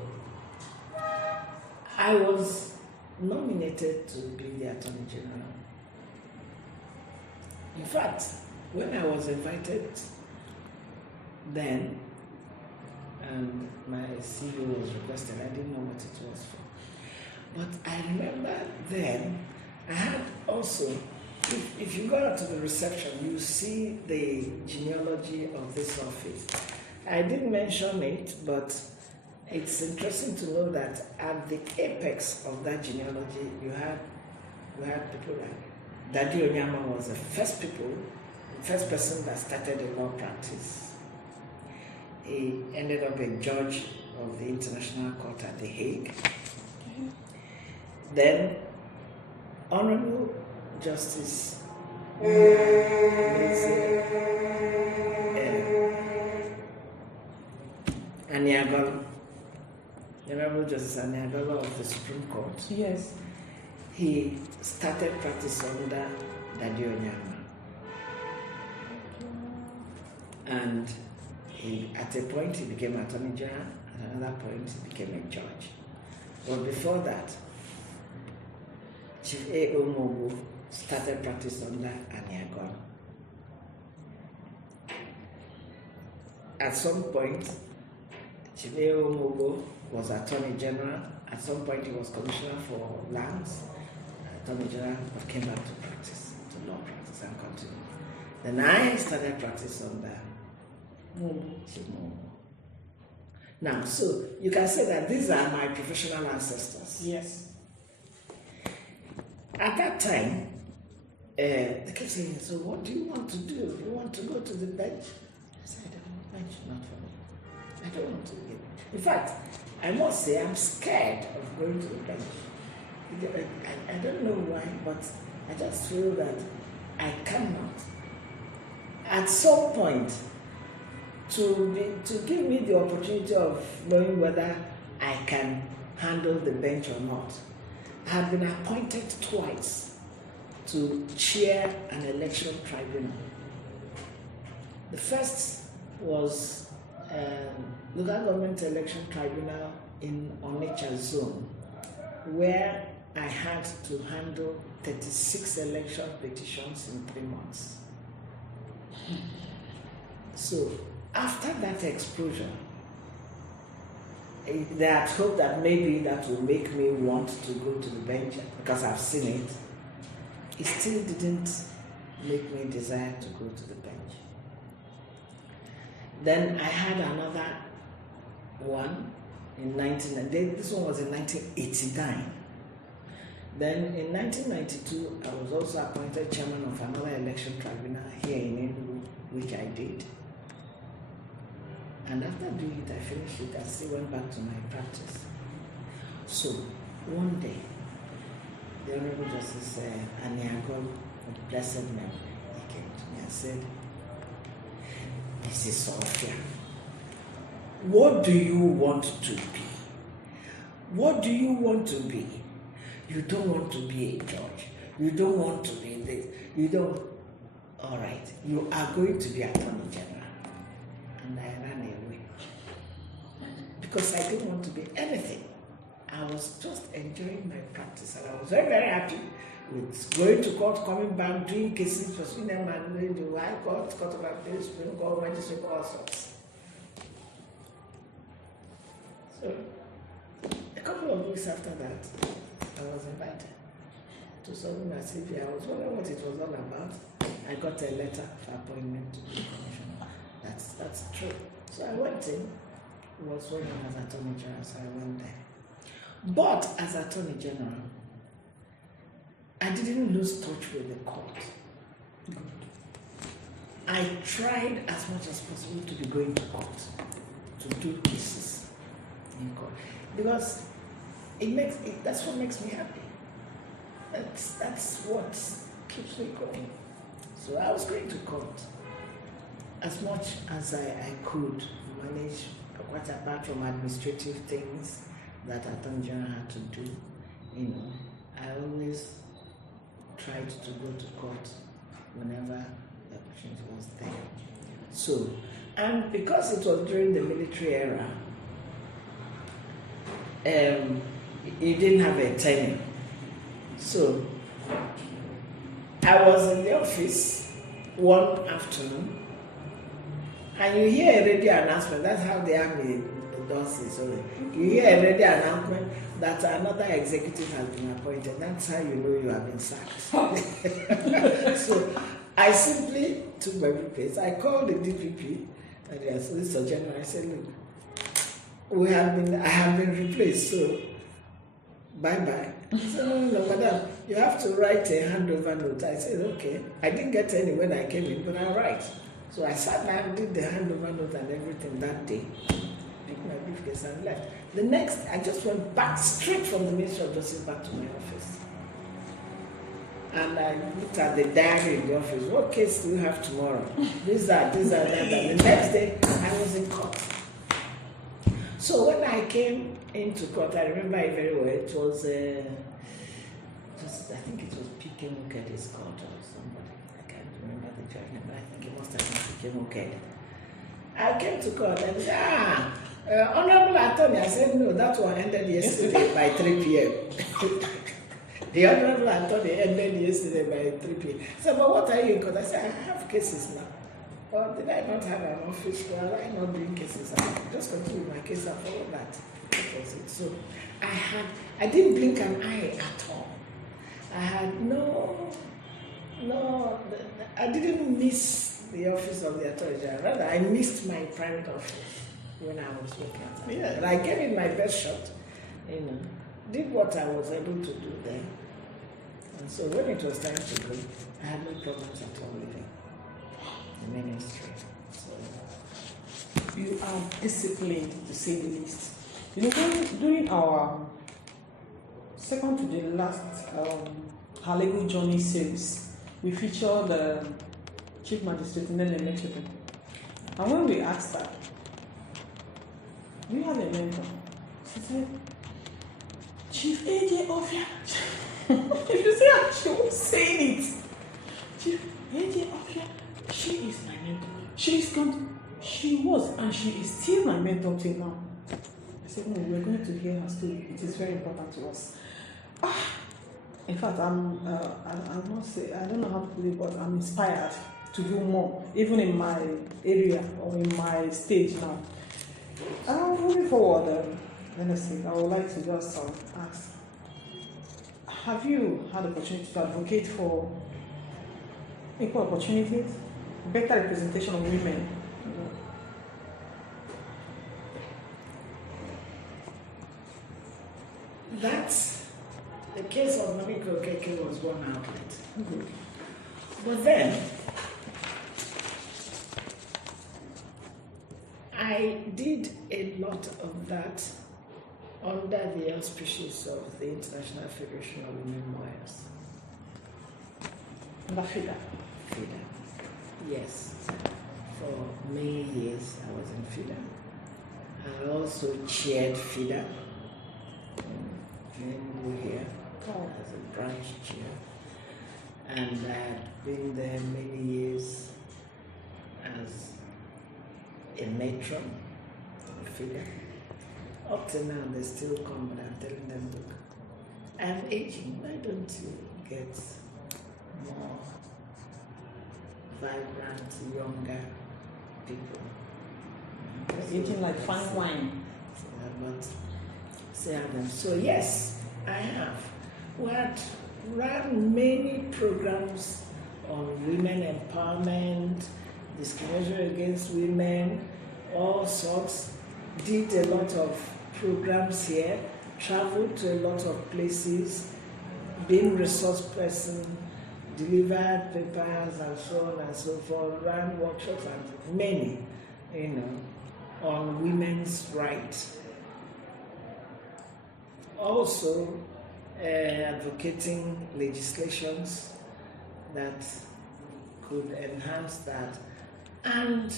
I was nominated to be the Attorney General. In fact, when I was invited then, and my CEO was requested, I didn't know what it was for. But I remember then, I had also, if you go out to the reception, you see the genealogy of this office. I didn't mention it, but it's interesting to know that at the apex of that genealogy, we had people like Daddy Onyama was the first person that started a law practice. He ended up a judge of the International Court at The Hague. Then, Honorable Justice Aniagolo, the Honorable Justice Aniagolo of the Supreme Court. Yes. He started practice under Daddy Onyama. And at a point he became Attorney General, at another point he became a judge. But before that, Chief Iyom Anayo started practice under Aniagolo. At some point, Chief Iyom Anayo was Attorney General. At some point he was Commissioner for Lands, Attorney General, but came back to practice, to law practice, and continued. Then I started practice under Chief Iyom Anayo. Now, so you can say that these are my professional ancestors. Yes. At that time, they kept saying, so what do you want to do? You want to go to the bench? I said, bench, not for me. I don't want to get. In fact, I must say I'm scared of going to the bench. I don't know why, but I just feel that I cannot. At some point, to give me the opportunity of knowing whether I can handle the bench or not, I have been appointed twice to chair an election tribunal. The first was local government election tribunal in Onitsha zone, where I had to handle 36 election petitions in 3 months. So after that exposure, they had hoped that maybe that will make me want to go to the bench because I've seen it. It still didn't make me desire to go to the bench. Then I had another one in this one was in 1989. Then in 1992, I was also appointed chairman of another election tribunal here in Enugu, which I did. And after doing it, I finished it, I still went back to my practice. So, one day, the Honorable Justice Aniagolo, of blessed memory, he came to me and said, Mrs. Offia, what do you want to be? What do you want to be? You don't want to be a judge. You don't want to be this. You don't. All right, you are going to be Attorney General. And I ran away because I didn't want to be anything. I was just enjoying my practice, and I was very, very happy with going to court, coming back, doing cases, pursuing them, and doing the High Court, Court of Appeal, Supreme Court, Magistrate Court, all sorts. So, a couple of weeks after that, I was invited to some CV. I was wondering what it was all about. I got a letter of appointment to be commissioner. That's true. So I went in. It was when I was Attorney General, so I went there. But as Attorney General, I didn't lose touch with the court. I tried as much as possible to be going to court, to do cases in court, because that's what makes me happy. That's what keeps me going. So I was going to court as much as I could manage, quite apart from administrative things that Attorney General had to do. I always tried to go to court whenever the opportunity was there. So, and because it was during the military era, you didn't have a tenure. So, I was in the office one afternoon, and you hear a radio announcement. That's how the army does it. So you hear a radio announcement that another executive has been appointed. That's how you know you have been sacked. So I simply took my briefcase. I called the DPP, and the Solicitor General. I said, "Look, I have been replaced. So bye-bye." He said, "No, madam, you have to write a handover note." I said, "Okay." I didn't get any when I came in, but I'll write. So I sat down, did the handover note and everything that day, picked my briefcase and left. The next, I just went back straight from the Ministry of Justice back to my office. And I looked at the diary in the office. What case do you have tomorrow? This, that. And the next day, I was in court. So when I came into court, I remember it very well. It was, I think it was P.K. Mukede's court or somebody. I can't remember the judge name, but I think it must have been P.K. Mukede. I came to court and said, Honorable Attorney. I said, no, that one ended yesterday by 3 p.m. The Honorable Attorney ended yesterday by 3 p.m. I said, but what are you in court? I said, I have cases now. Well, did I not have an office? Well, I not doing cases. I just continue my case and follow that. That was it. So I didn't blink an eye at all. I had no, I didn't miss the office of the Attorney General. Rather, I missed my private office when I was working at it. Yeah. But I gave it my best shot, did what I was able to do there. And so when it was time to go, I had no problems at all with the ministry. So you are disciplined, to say the least. During our second to the last Her Legal Journey series, we featured the Chief Magistrate in the Mexico. And when we asked her, do you have a mentor? She said, Chief A.J. Offia. If you see her, she was saying it. Chief A.J. Offia, she is my mentor. She was, and she is still my mentor till now. I said, no, we're going to hear her story. It is very important to us. In fact, I must say, I don't know how to put it, but I'm inspired to do more, even in my area or in my stage now. Moving forward, honestly, I would like to just ask, have you had the opportunity to advocate for equal opportunities, better representation of women? That's the case of Mamiko Keke was one outlet. Mm-hmm. But then, I did a lot of that under the auspices of the International Federation of Women Lawyers. FIDA. FIDA. Yes. For many years I was in FIDA. I also chaired FIDA here as a branch chair. And I've been there many years as a matron of FIDA. Up to now, they still come, but I'm telling them, look, I'm aging. Why don't you get more vibrant, younger people? Aging like fine wine. But say them. So yes, I have. We had run many programs on women empowerment, discrimination against women, all sorts. Did a lot of programs here, traveled to a lot of places, being resource person, delivered papers and so on and so forth, ran workshops and many, on women's rights. Also, advocating legislations that could enhance that, and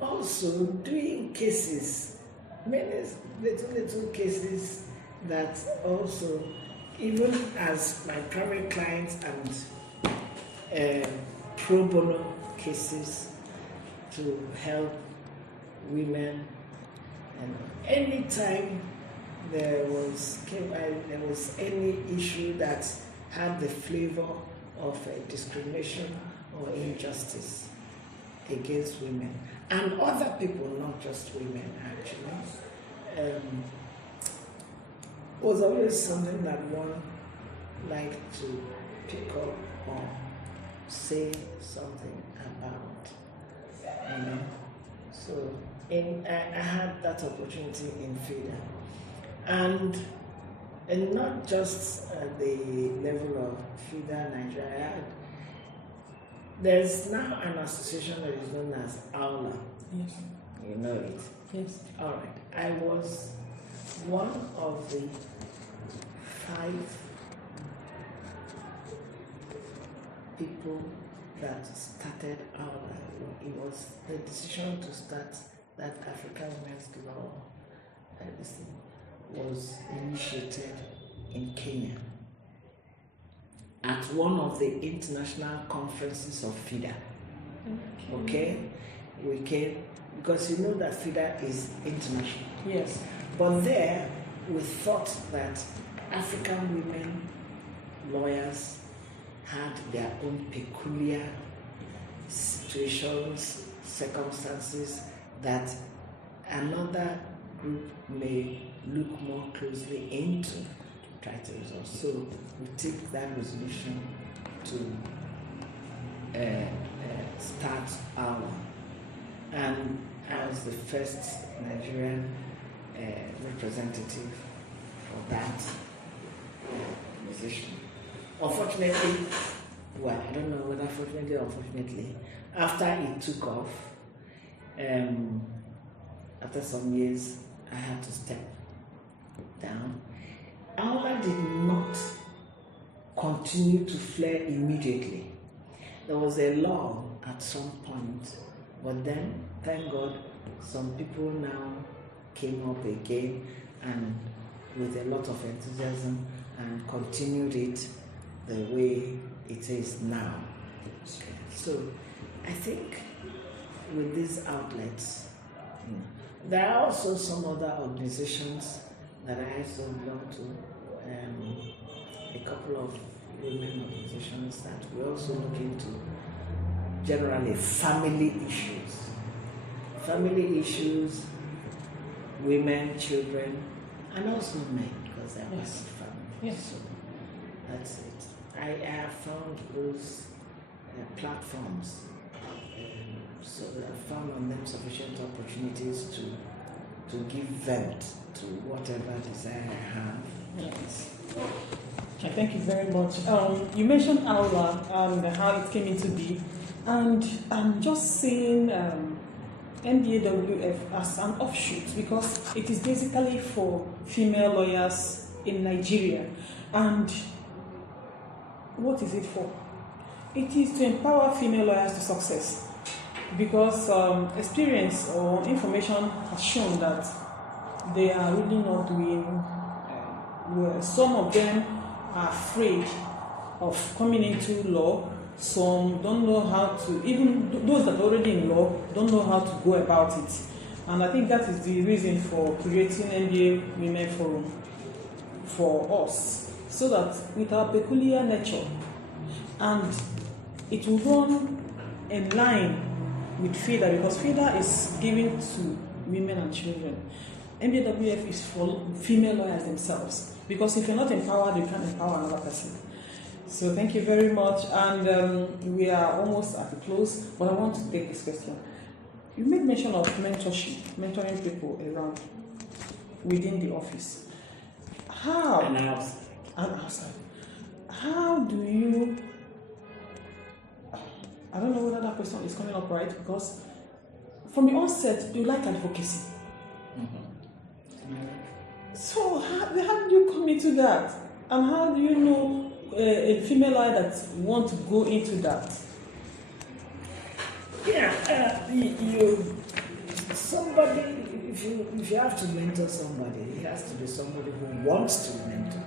also doing cases, many little cases that also, even as my private clients and pro bono cases to help women. And anytime there was any issue that had the flavor of discrimination or injustice against women and other people, not just women actually, was always something that one liked to pick up or say something about, So I had that opportunity in FIDA. And not just at the level of FIDA Nigeria. There's now an association that is known as AULA. Yes. You know it? Yes. All right. I was one of the 5 people that started AULA. It was the decision to start that African Women's Law was initiated in Kenya at one of the international conferences of FIDA. Okay? We came because you know that FIDA is international. Yes. But there we thought that African women lawyers had their own peculiar situations, circumstances that another group may look more closely into to try to resolve. So we take that resolution to start our, and I was the first Nigerian representative for that position. Unfortunately, well, I don't know whether fortunately or unfortunately, after it took off, after some years, I had to step down. AULA did not continue to flare immediately. There was a law at some point, but then, thank God, some people now came up again and with a lot of enthusiasm and continued it the way it is now. So I think with these outlets, there are also some other organizations that I also belong to, a couple of women organizations that we also look into generally family issues, women, children, and also men, because they are part of family. Yes. So that's it. I have found those platforms, so that I found on them sufficient opportunities to give vent to whatever desire I have. Yes. Okay, thank you very much. You mentioned AULA and how it came into being, and I'm just seeing NBAWF as an offshoot because it is basically for female lawyers in Nigeria. And what is it for? It is to empower female lawyers to success, because experience or information has shown that they are really not doing well. Some of them are afraid of coming into law. Some don't know how to, even those that are already in law don't know how to go about it. And I think that is the reason for creating NBA Women Forum for us, so that with our peculiar nature, and it will run in line with FIDA, because FIDA is given to women and children. MBWF is for female lawyers themselves, because if you're not empowered, you can't empower another person. So thank you very much, and we are almost at the close, but I want to take this question. You made mention of mentorship, mentoring people around within the office. How? And outside. And outside. How do you, I don't know whether that question is coming up right, because from the onset, you like advocacy. So how do you come into that? And how do you know a female lawyer that want to go into that? Yeah, somebody, if you have to mentor somebody, it has to be somebody who wants to mentor.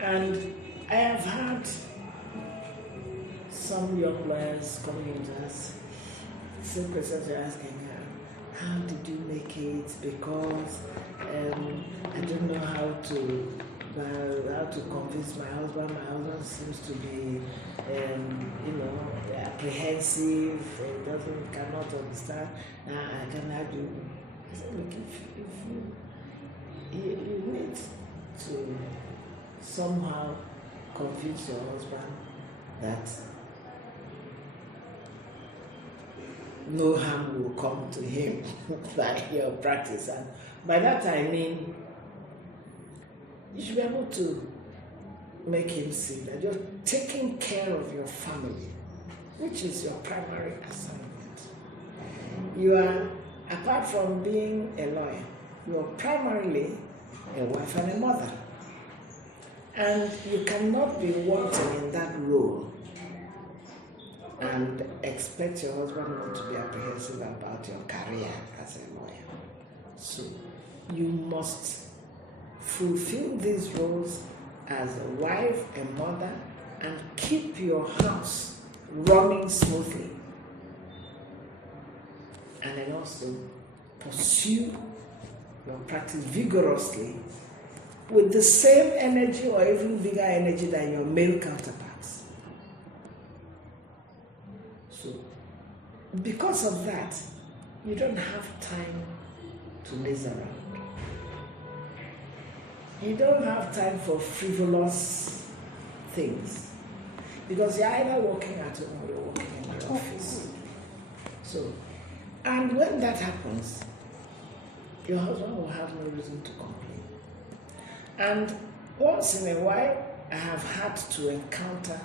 And I have had some young lawyers coming into us, same questions you're asking her, how did you make it? Because I don't know how to convince my husband. My husband seems to be, apprehensive. He cannot understand. I can have you. I said, look, if you need to somehow convince your husband that no harm will come to him by your practice. And by that I mean, you should be able to make him see that you're taking care of your family, which is your primary assignment. You are, apart from being a lawyer, you are primarily a wife and a mother. And you cannot be wanting in that role and expect your husband not to be apprehensive about your career as a lawyer. So you must fulfill these roles as a wife, a mother, and keep your house running smoothly. And then also pursue your practice vigorously with the same energy or even bigger energy than your male counterparts. So, because of that, you don't have time to laze around. You don't have time for frivolous things, because you're either working at home or you're working in the office. So, and when that happens, your husband will have no reason to complain. And once in a while, I have had to encounter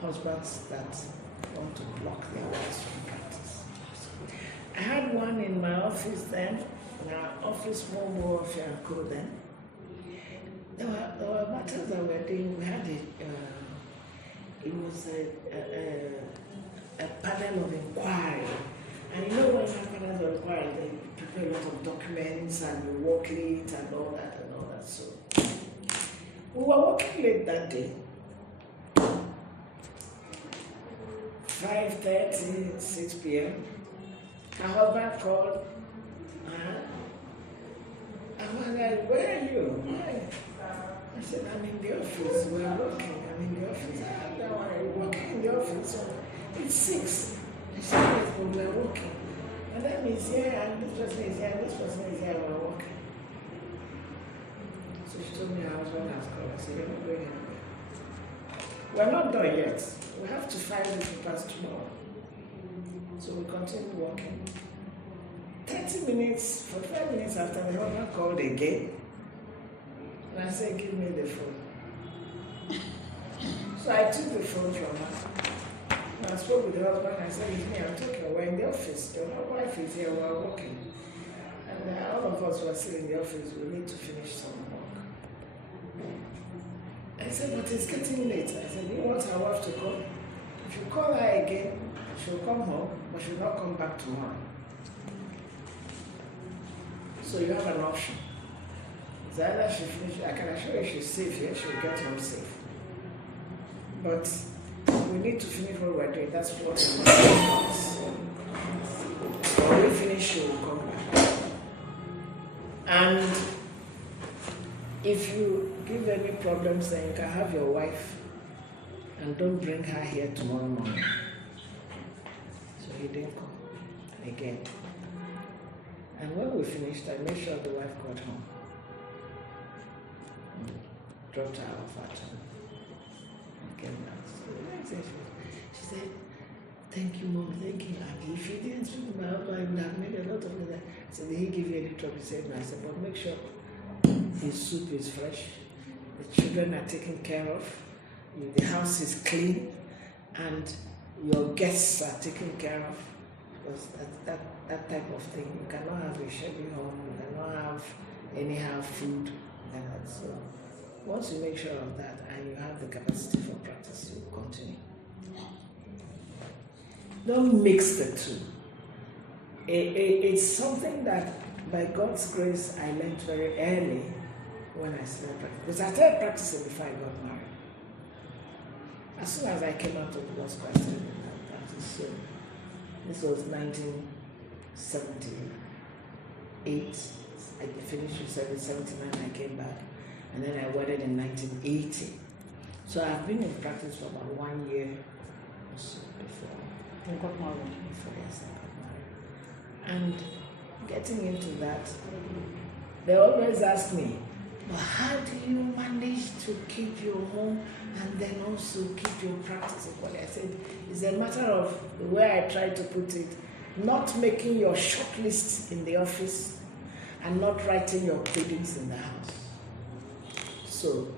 husbands that want to block their wives from practice. I had one in my office then, in our office, more of your co then. There were matters that we were doing. We had it was a panel of inquiry. And you know when you have panels of inquiry, they prepare a lot of documents and you work late and all that. So we were working late that day. 5:30, 6 p.m. My husband called. I was like, where are you? I said, I'm in the office. We are working. I'm in the office. I said, why are you working in the office? So it's 6. I said, yes, but we are working. Madam is here, and this person is here, and this person is here, we are working. So she told me her husband has called. I said, you're not going anywhere. We're not done yet. We have to file the papers tomorrow. So we continue working. 45 minutes after, the husband called again. And I said, give me the phone. So I took the phone from her. And I spoke with the husband. I said, it's me, I'm talking. We're in the office. Your wife is here, we're working. And all of us were still in the office. We need to finish some work. I said, but it's getting late. I said, you want our wife to call? If you call her again, she'll come home, but she'll not come back tomorrow. So you have an option. It's either she finishes, I can assure you she's safe here, she'll get home safe. But we need to finish what we're doing. That's what we're doing. When we finish, she will come back. And if you give any problems, then you can have your wife and don't bring her here tomorrow morning. So he didn't come again. And when we finished, I made sure the wife got home. Dropped her off at home. And came back. So the next day she said, "Thank you, Mom, thank you. And if you didn't speak to my husband, I would have made a lot of money." I said, "Did he give you any trouble?" He said, "No." I said, "But make sure his soup is fresh, the children are taken care of, the house is clean, and your guests are taken care of." Because that type of thing, you cannot have a shabby home, you cannot have anyhow food. So once you make sure of that and you have the capacity for practice, you continue. Don't mix the two. It's something that, by God's grace, I learned very early when I started practicing. Because I started practicing before I got married. As soon as I came out of the law school, I started practice. So this was 1978. I finished with 79. I came back, and then I wedded in 1980. So I've been in practice for about 1 year or so before. You got married. Before, yes, I got married. And getting into that, they always ask me, "But how do you manage to keep your home and then also keep your practice equally?" I said, it's a matter of the way I try to put it, not making your short list in the office and not writing your pleadings in the house. So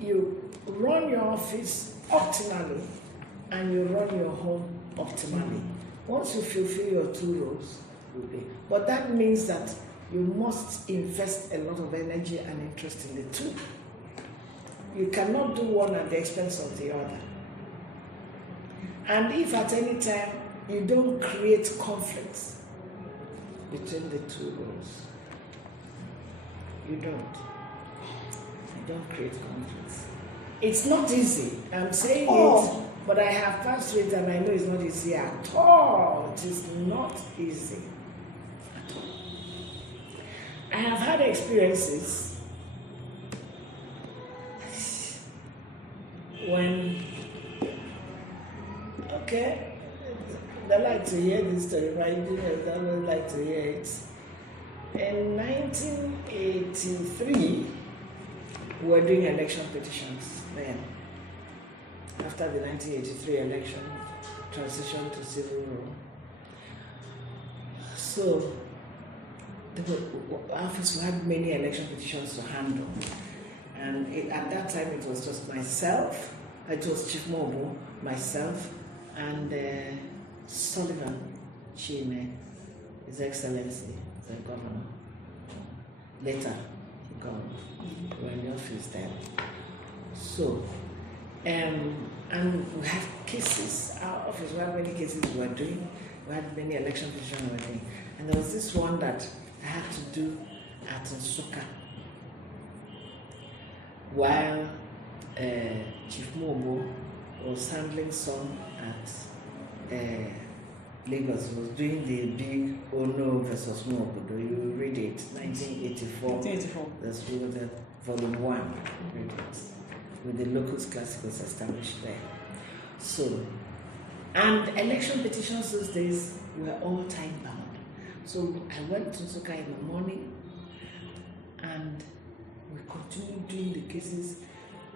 you run your office optimally and you run your home optimally. Once you fulfill your two roles, you'll be. But that means that you must invest a lot of energy and interest in the two. You cannot do one at the expense of the other. And if at any time you don't create conflicts between the two roles, you don't create conflicts. It's not easy. I'm saying it, but I have passed through it and I know it's not easy at all. It is not easy at all. I have had experiences when, okay, they like to hear this story, but you don't like to hear it. In 1983, we were doing election petitions then. After the 1983 election, transition to civil rule. So, the office had many election petitions to handle. And at that time, it was just myself, it was Chief Mobo, myself, and Sullivan Chime, His Excellency, the governor. Later, he gone. We were in the office then. So, and we had cases, our office, we had many cases we were doing, we had many election petitions we were doing. And there was this one that I had to do at Nsukka, while Chief Mobo was handling some at Lagos. He was doing the big Ono versus Mobo. You read it, 1984. 1984. That's the volume 1. Read it. With the locus classicals established there. So, and election petitions those days were all time bound. So I went to Nsukka in the morning and we continued doing the cases.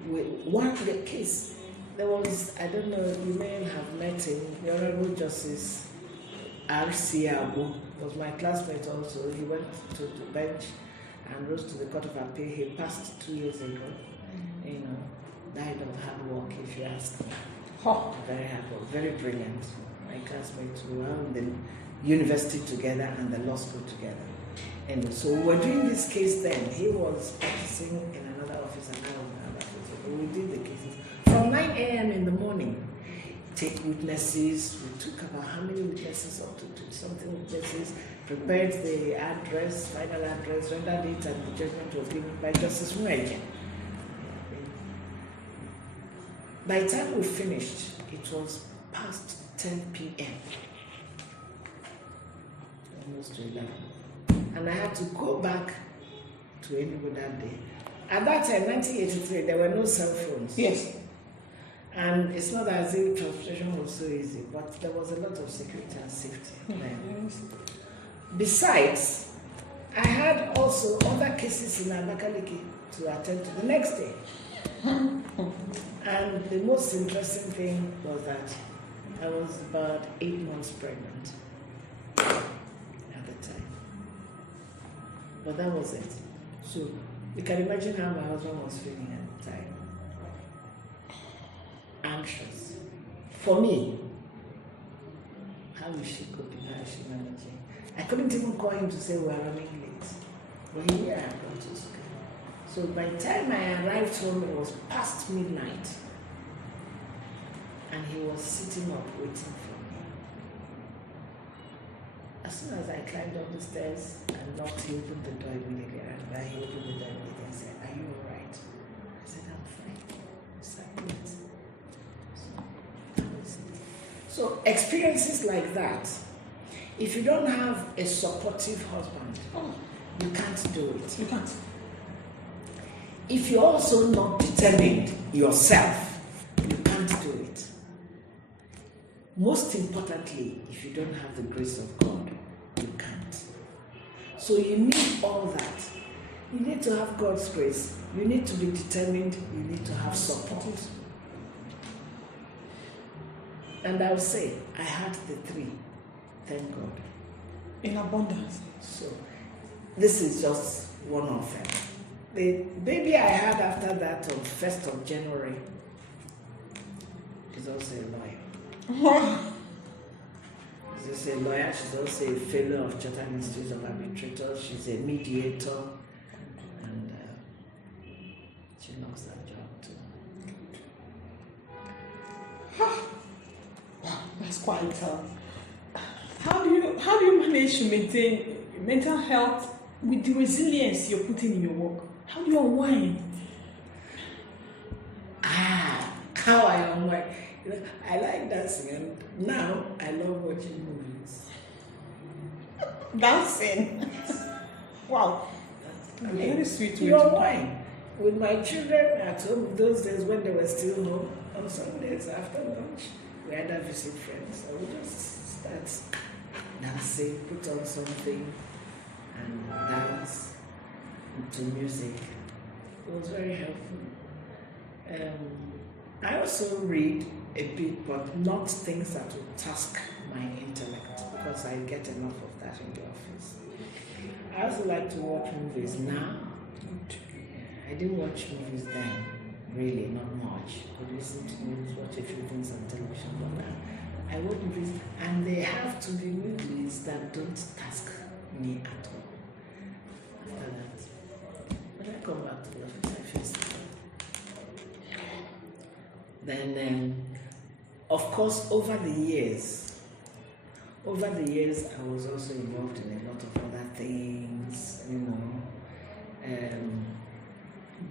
One of the case, there was, I don't know, you may have met him, the Honorable Justice R.C. Abu, was my classmate also. He went to the bench and rose to the Court of Appeal. He passed 2 years ago. You know, died of hard work, if you ask me. Very hard work, very brilliant. My classmates were in the university together and the law school together. And so we were doing this case then. He was practicing in another office and I was in another office. We did the cases from 9 a.m. in the morning. Take witnesses. We took about how many witnesses? Up to something witnesses. Prepared the address, final address, rendered it, and the judgment was given by Justice Mweke. By the time we finished, it was past 10 p.m. Almost to 11. And I had to go back to Enugu that day. At that time, 1983, there were no cell phones. Yes. And it's not as if transportation was so easy, but there was a lot of security and safety. Yes. Besides, I had also other cases in Abakaliki to attend to the next day. And the most interesting thing was that I was about 8 months pregnant at the time. But that was it. So you can imagine how my husband was feeling at the time. Anxious. For me, how is she coping? How is she managing? I couldn't even call him to say we're running late. But here I got to school. So by the time I arrived home, it was past midnight. And he was sitting up waiting for me. As soon as I climbed up the stairs and knocked, he opened the door immediately. And he opened the door immediately and said, "Are you all right?" I said, "I'm fine." Silence. So experiences like that, if you don't have a supportive husband, you can't do it. You can't. If you're also not determined yourself, you can't do it. Most importantly, if you don't have the grace of God, you can't. So you need all that. You need to have God's grace. You need to be determined. You need to have support. And I'll say, I had the three. Thank God. In abundance. So, this is just one of them. The baby I had after that on 1st of January is also a lawyer. She's also a lawyer. She's also a fellow of Chatham Institute of Arbitrators. She's a mediator. And she loves that job too. Wow, that's quite How do you manage to maintain mental health with the resilience you're putting in your work? How do you unwind? How I unwind. I like dancing, and now I love watching movies. Dancing? Wow. Very sweet. You unwind. With my children at home, those days when they were still home, on Sundays after lunch, we either visit friends or we just start dancing, put on something and dance to music. It was very helpful. I also read a bit, but not things that will task my intellect, because I get enough of that in the office. I also like to watch movies now. I didn't watch movies then, really, not much. I could listen to movies, watch a few things on television, but now I watch movies, and they have to be movies that don't task me at all. After that, when I come back to the office, I feel sad. Then, of course, over the years, I was also involved in a lot of other things,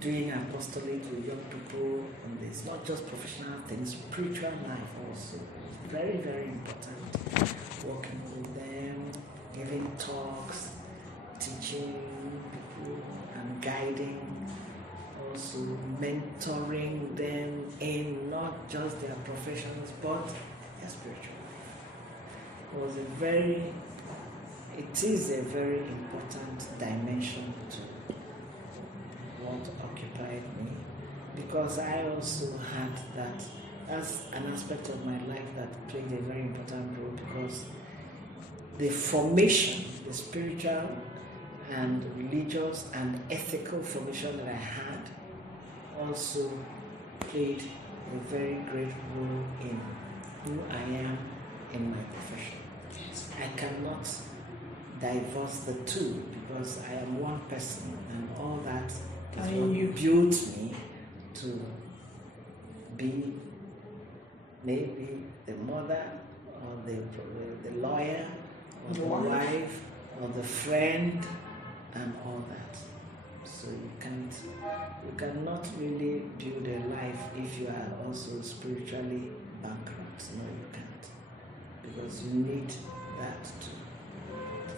doing apostolate with young people, and it's not just professional things, spiritual life also. Very, very important. Working with them, giving talks, teaching people, and guiding, also mentoring them in not just their professions, but their spiritual life. It is a very important dimension to what occupied me, because I also had that as an aspect of my life that played a very important role, because the formation, the spiritual and religious and ethical formation that I had also played a very great role in who I am in my profession. Yes. I cannot divorce the two, because I am one person, and all that is what built me to be maybe the mother, or the lawyer, or the wife, or the friend, and all that. So you cannot really build a life if you are also spiritually bankrupt. No, you can't, because you need that to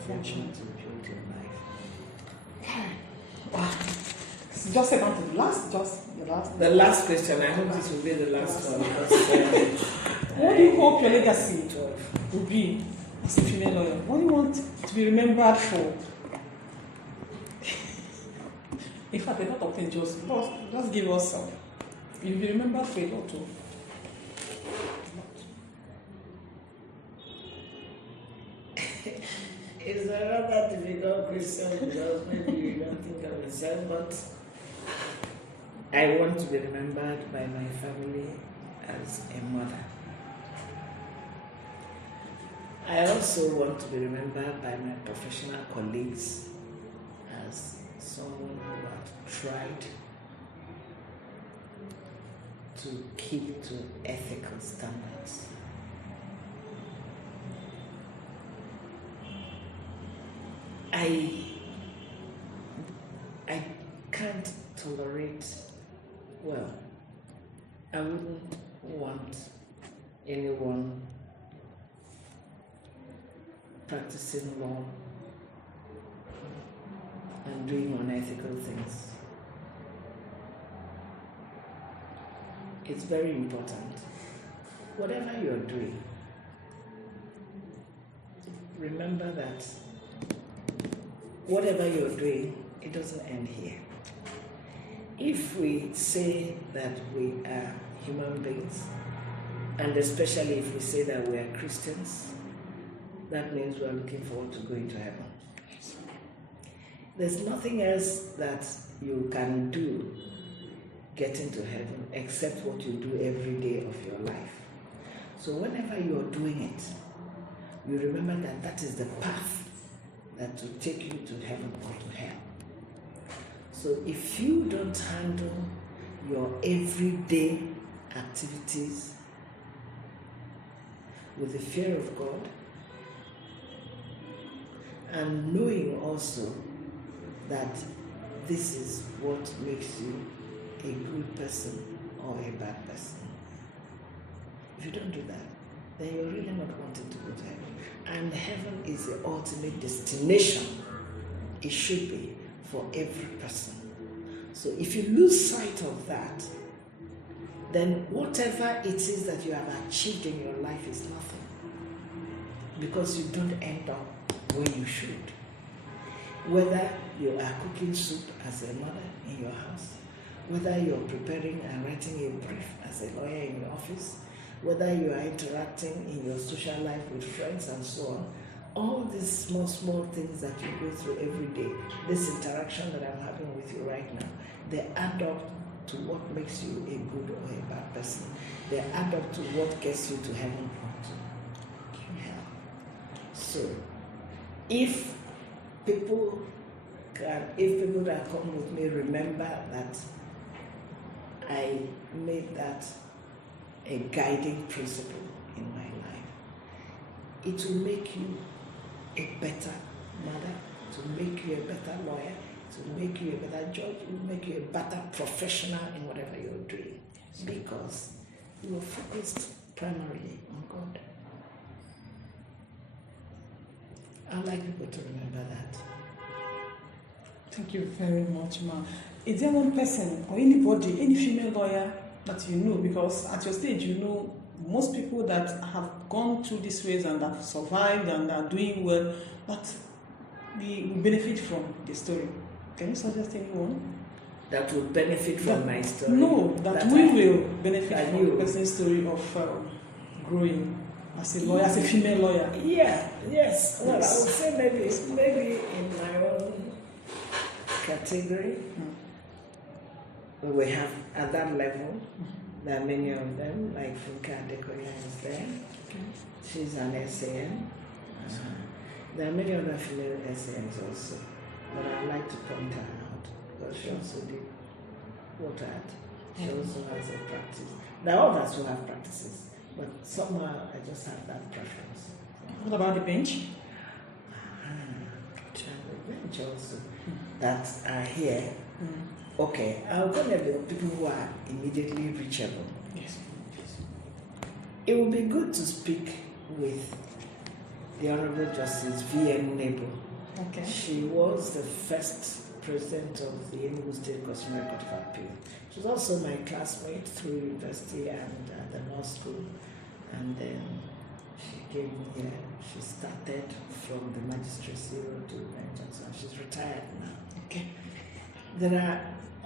function, to build your life. Wow. Just about the last question. I hope this will be the last one. What do you hope your legacy will be as a female lawyer? What do you want to be remembered for? In fact, a lot of things just give us some. You'll be remembered for a lot too. It's a rather difficult question because maybe you don't think of yourself, but I want to be remembered by my family as a mother. I also want to be remembered by my professional colleagues as someone who have tried to keep to ethical standards. I can't tolerate, well, I wouldn't want anyone practicing law and doing unethical things. It's very important. Whatever you're doing, remember that whatever you're doing, it doesn't end here. If we say that we are human beings, and especially if we say that we are Christians, that means we are looking forward to going to heaven. There's nothing else that you can do getting to heaven except what you do every day of your life. So whenever you are doing it, you remember that that is the path that will take you to heaven or to hell. So if you don't handle your everyday activities with the fear of God, and knowing also that this is what makes you a good person or a bad person. If you don't do that, then you're really not wanting to go to heaven. And heaven is the ultimate destination. It should be for every person. So if you lose sight of that, then whatever it is that you have achieved in your life is nothing. Because you don't end up where you should. Whether you are cooking soup as a mother in your house, whether you're preparing and writing a brief as a lawyer in your office, whether you are interacting in your social life with friends and so on, all these small things that you go through every day, this interaction that I'm having with you right now, they add up to what makes you a good or a bad person. They add up to what gets you to heaven or to hell. So, if people that come with me remember that I made that a guiding principle in my life, it will make you a better mother, to make you a better lawyer, to make you a better judge, it will make you a better professional in whatever you're doing, because you are focused primarily on God. I'd like people to remember that. Thank you very much, Ma. Is there one person or anybody, any female lawyer that you know? Because at your stage, you know most people that have gone through this race and have survived and are doing well, but we benefit from the story. Can you suggest anyone? That will benefit from my story? No, that we will benefit from the person's story of growing as a lawyer, as a female lawyer. Yeah, yes. Well, I would say maybe in my own category, we have at that level. There are many of them, like Funka Adekoya is there. She's an SAN. There are many other female SANs also, but I like to point her out because she also did what She also has a practice. There are others who have practices, but somehow I just have that preference. What about the bench? The bench also that are here. Okay, I'll go to the people who are immediately reachable. Yes. It would be good to speak with the Honorable Justice V.N. Nebo. Okay. She was the first president of the Enugu State Customary Court of Appeal. She was also my classmate through university and the law school. And then she came here. She started from the magistracy road to bench, and so she's retired now. Okay. There are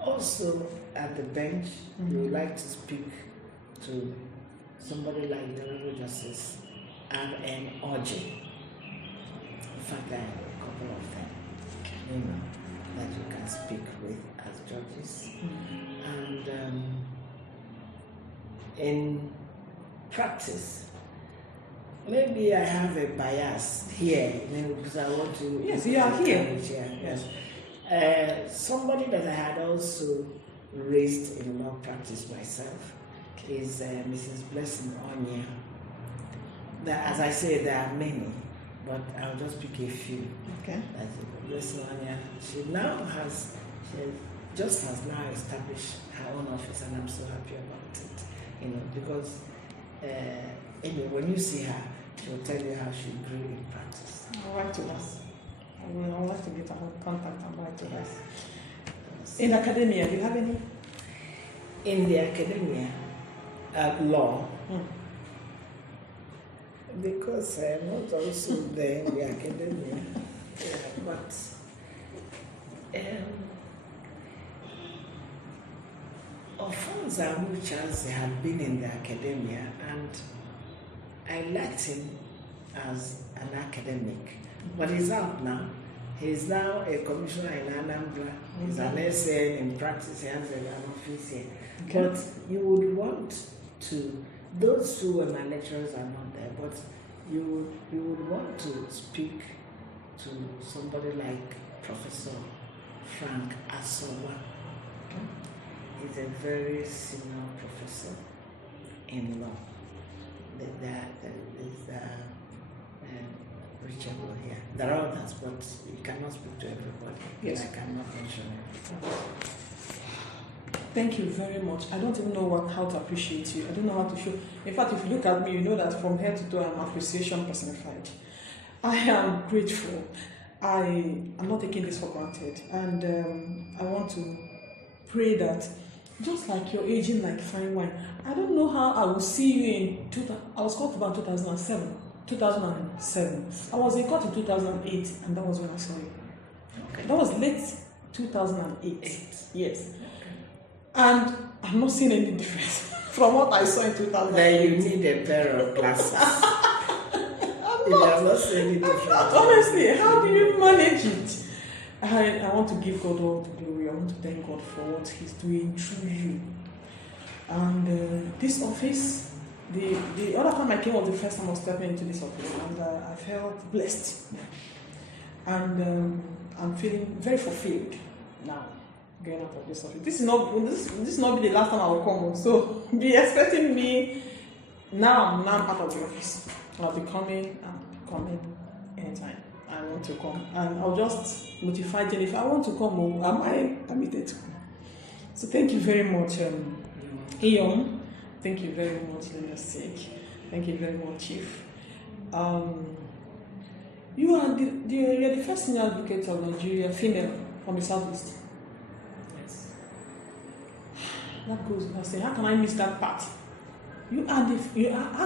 also at the bench, you would like to speak to somebody like the Reverend Justice R.N. Oji. In fact, there are a couple of them, that you can speak with as judges. And in practice, maybe I have a bias here, because I want to. Yes, you are here. Yes. Somebody that I had also raised in law practice myself is Mrs. Blessing Onya. As I say, there are many, but I'll just pick a few. Okay. Blessing Onya, she just has now established her own office, and I'm so happy about it. Because anyway, when you see her, she'll tell you how she grew in practice. I'll write to us. I would like to get her contact and write to us. In academia, do you have any? In the academia, law, because I'm not also there in the academia, but Alfonso Amuchas had been in the academia, and I liked him as an academic. But he's out now. He's now a commissioner in Anambra. He's an SN in practice. He has an office here. Okay. But you would want to, those who were my lecturers are not there, but you would want to speak to somebody like Professor Frank Asowa. Okay. He's a very senior professor in law. Reachable here. There are others, but you cannot speak to everybody. Yes. I cannot mention it. Thank you very much. I don't even know how to appreciate you. I don't know how to show. In fact, if you look at me, you know that from head to toe, I'm appreciation personified. I am grateful. I am not taking this for granted. And I want to pray that just like you're aging like fine wine, I don't know how I will see you in I was called about 2007. I was in court in 2008, and that was when I saw you. Okay. That was late 2008. Yes. And I'm not seeing any difference from what I saw in 2008. Then you need a pair of glasses. I'm not seeing any difference. Honestly, how do you manage it? I want to give God all the glory. I want to thank God for what He's doing through you. And this office, the other time I came was the first time I was stepping into this office, and I felt blessed. And I'm feeling very fulfilled now, going out of this office. This is not be the last time I will come, so be expecting me now. I'm out of the office. I'll be coming anytime I want to come, and I'll just notify Jenny if I want to come. Am I permitted to come? So thank you very much, Iyom. Thank you very much, Linda Sake. Thank you very much, Chief. You are the first senior advocate of Nigeria, female, from the Southeast. Yes. That goes without saying. How can I miss that part? You are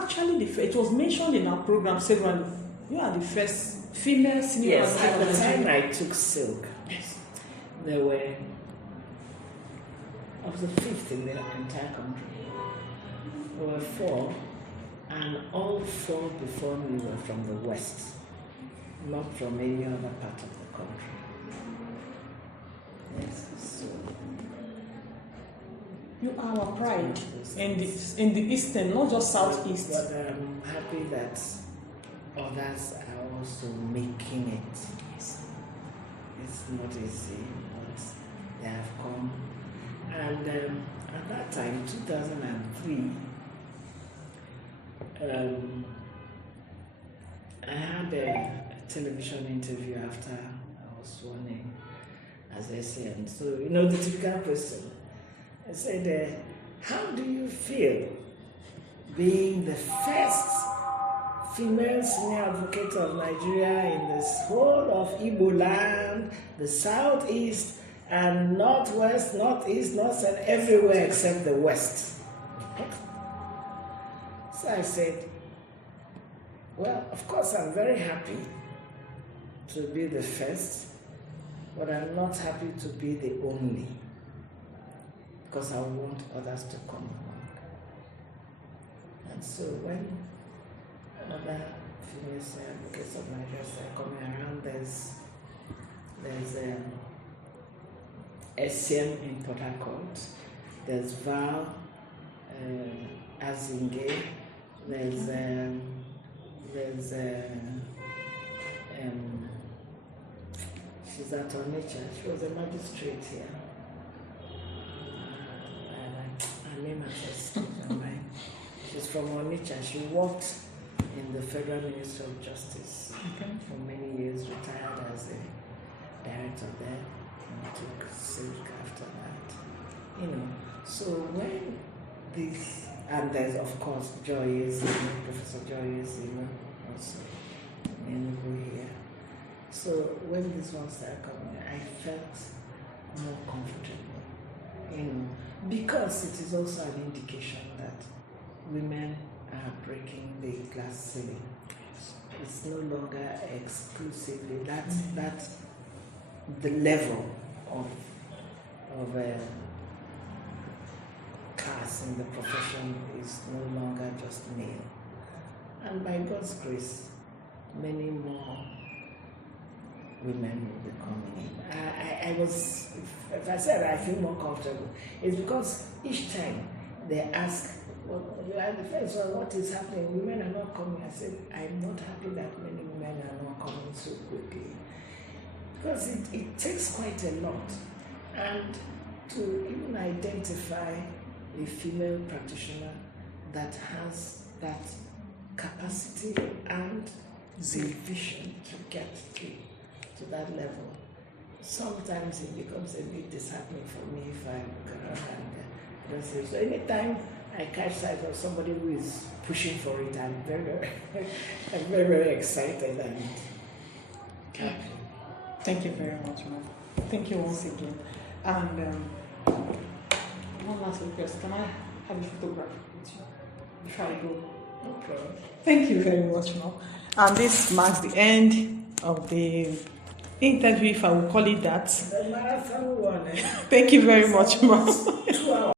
actually the first. It was mentioned in our program severally. You are the first female senior advocate. Yes, at the time I took silk, there were, I was the fifth in the entire country. There were 4, and all 4 before me were from the West, not from any other part of the country. Yes, so you are our pride in the Eastern, not just Southeast. But I'm happy that others are also making it. Yes. It's not easy, but they have come. And at that time, 2003, I had a television interview after I was sworn in as SN. So, the typical question. I said, how do you feel being the first female senior advocate of Nigeria in this whole of Igbo land, the Southeast, and Northwest, Northeast, North, and everywhere except the West? So I said, well, of course, I'm very happy to be the first, but I'm not happy to be the only, because I want others to come along. And so when other female advocates of Nigeria are coming around, there's SCM in Port Harcourt, there's Val Azinge, there's she's at Onitsha. She was a magistrate here. Her name has escaped my mind. She's from Onitsha. She worked in the Federal Ministry of Justice for many years, retired as a director there, and took civic after that. So when this, and there's of course Professor Joy Ezima, also in here. So when these ones started coming, I felt more comfortable, because it is also an indication that women are breaking the glass ceiling. It's no longer exclusively that the level of class in the profession is no longer just male. And by God's grace, many more women will be coming in. I was, if I said I feel more comfortable, it's because each time they ask, well, you are the first one, what is happening? Women are not coming. I said, I'm not happy that many women are not coming so quickly. Because it takes quite a lot. And to even identify a female practitioner that has that capacity and the vision to get to that level, sometimes it becomes a bit disheartening for me if I look around and don't say. So anytime I catch sight of somebody who is pushing for it, I'm very, very excited and happy. Thank you very much, ma'am. Thank you once again. And one last request. Can I have a photograph with you before I go? Okay. Thank you very much, ma'am. And this marks the end of the interview, if I will call it that. The marathon one. Thank you very much, ma'am. 2 hours.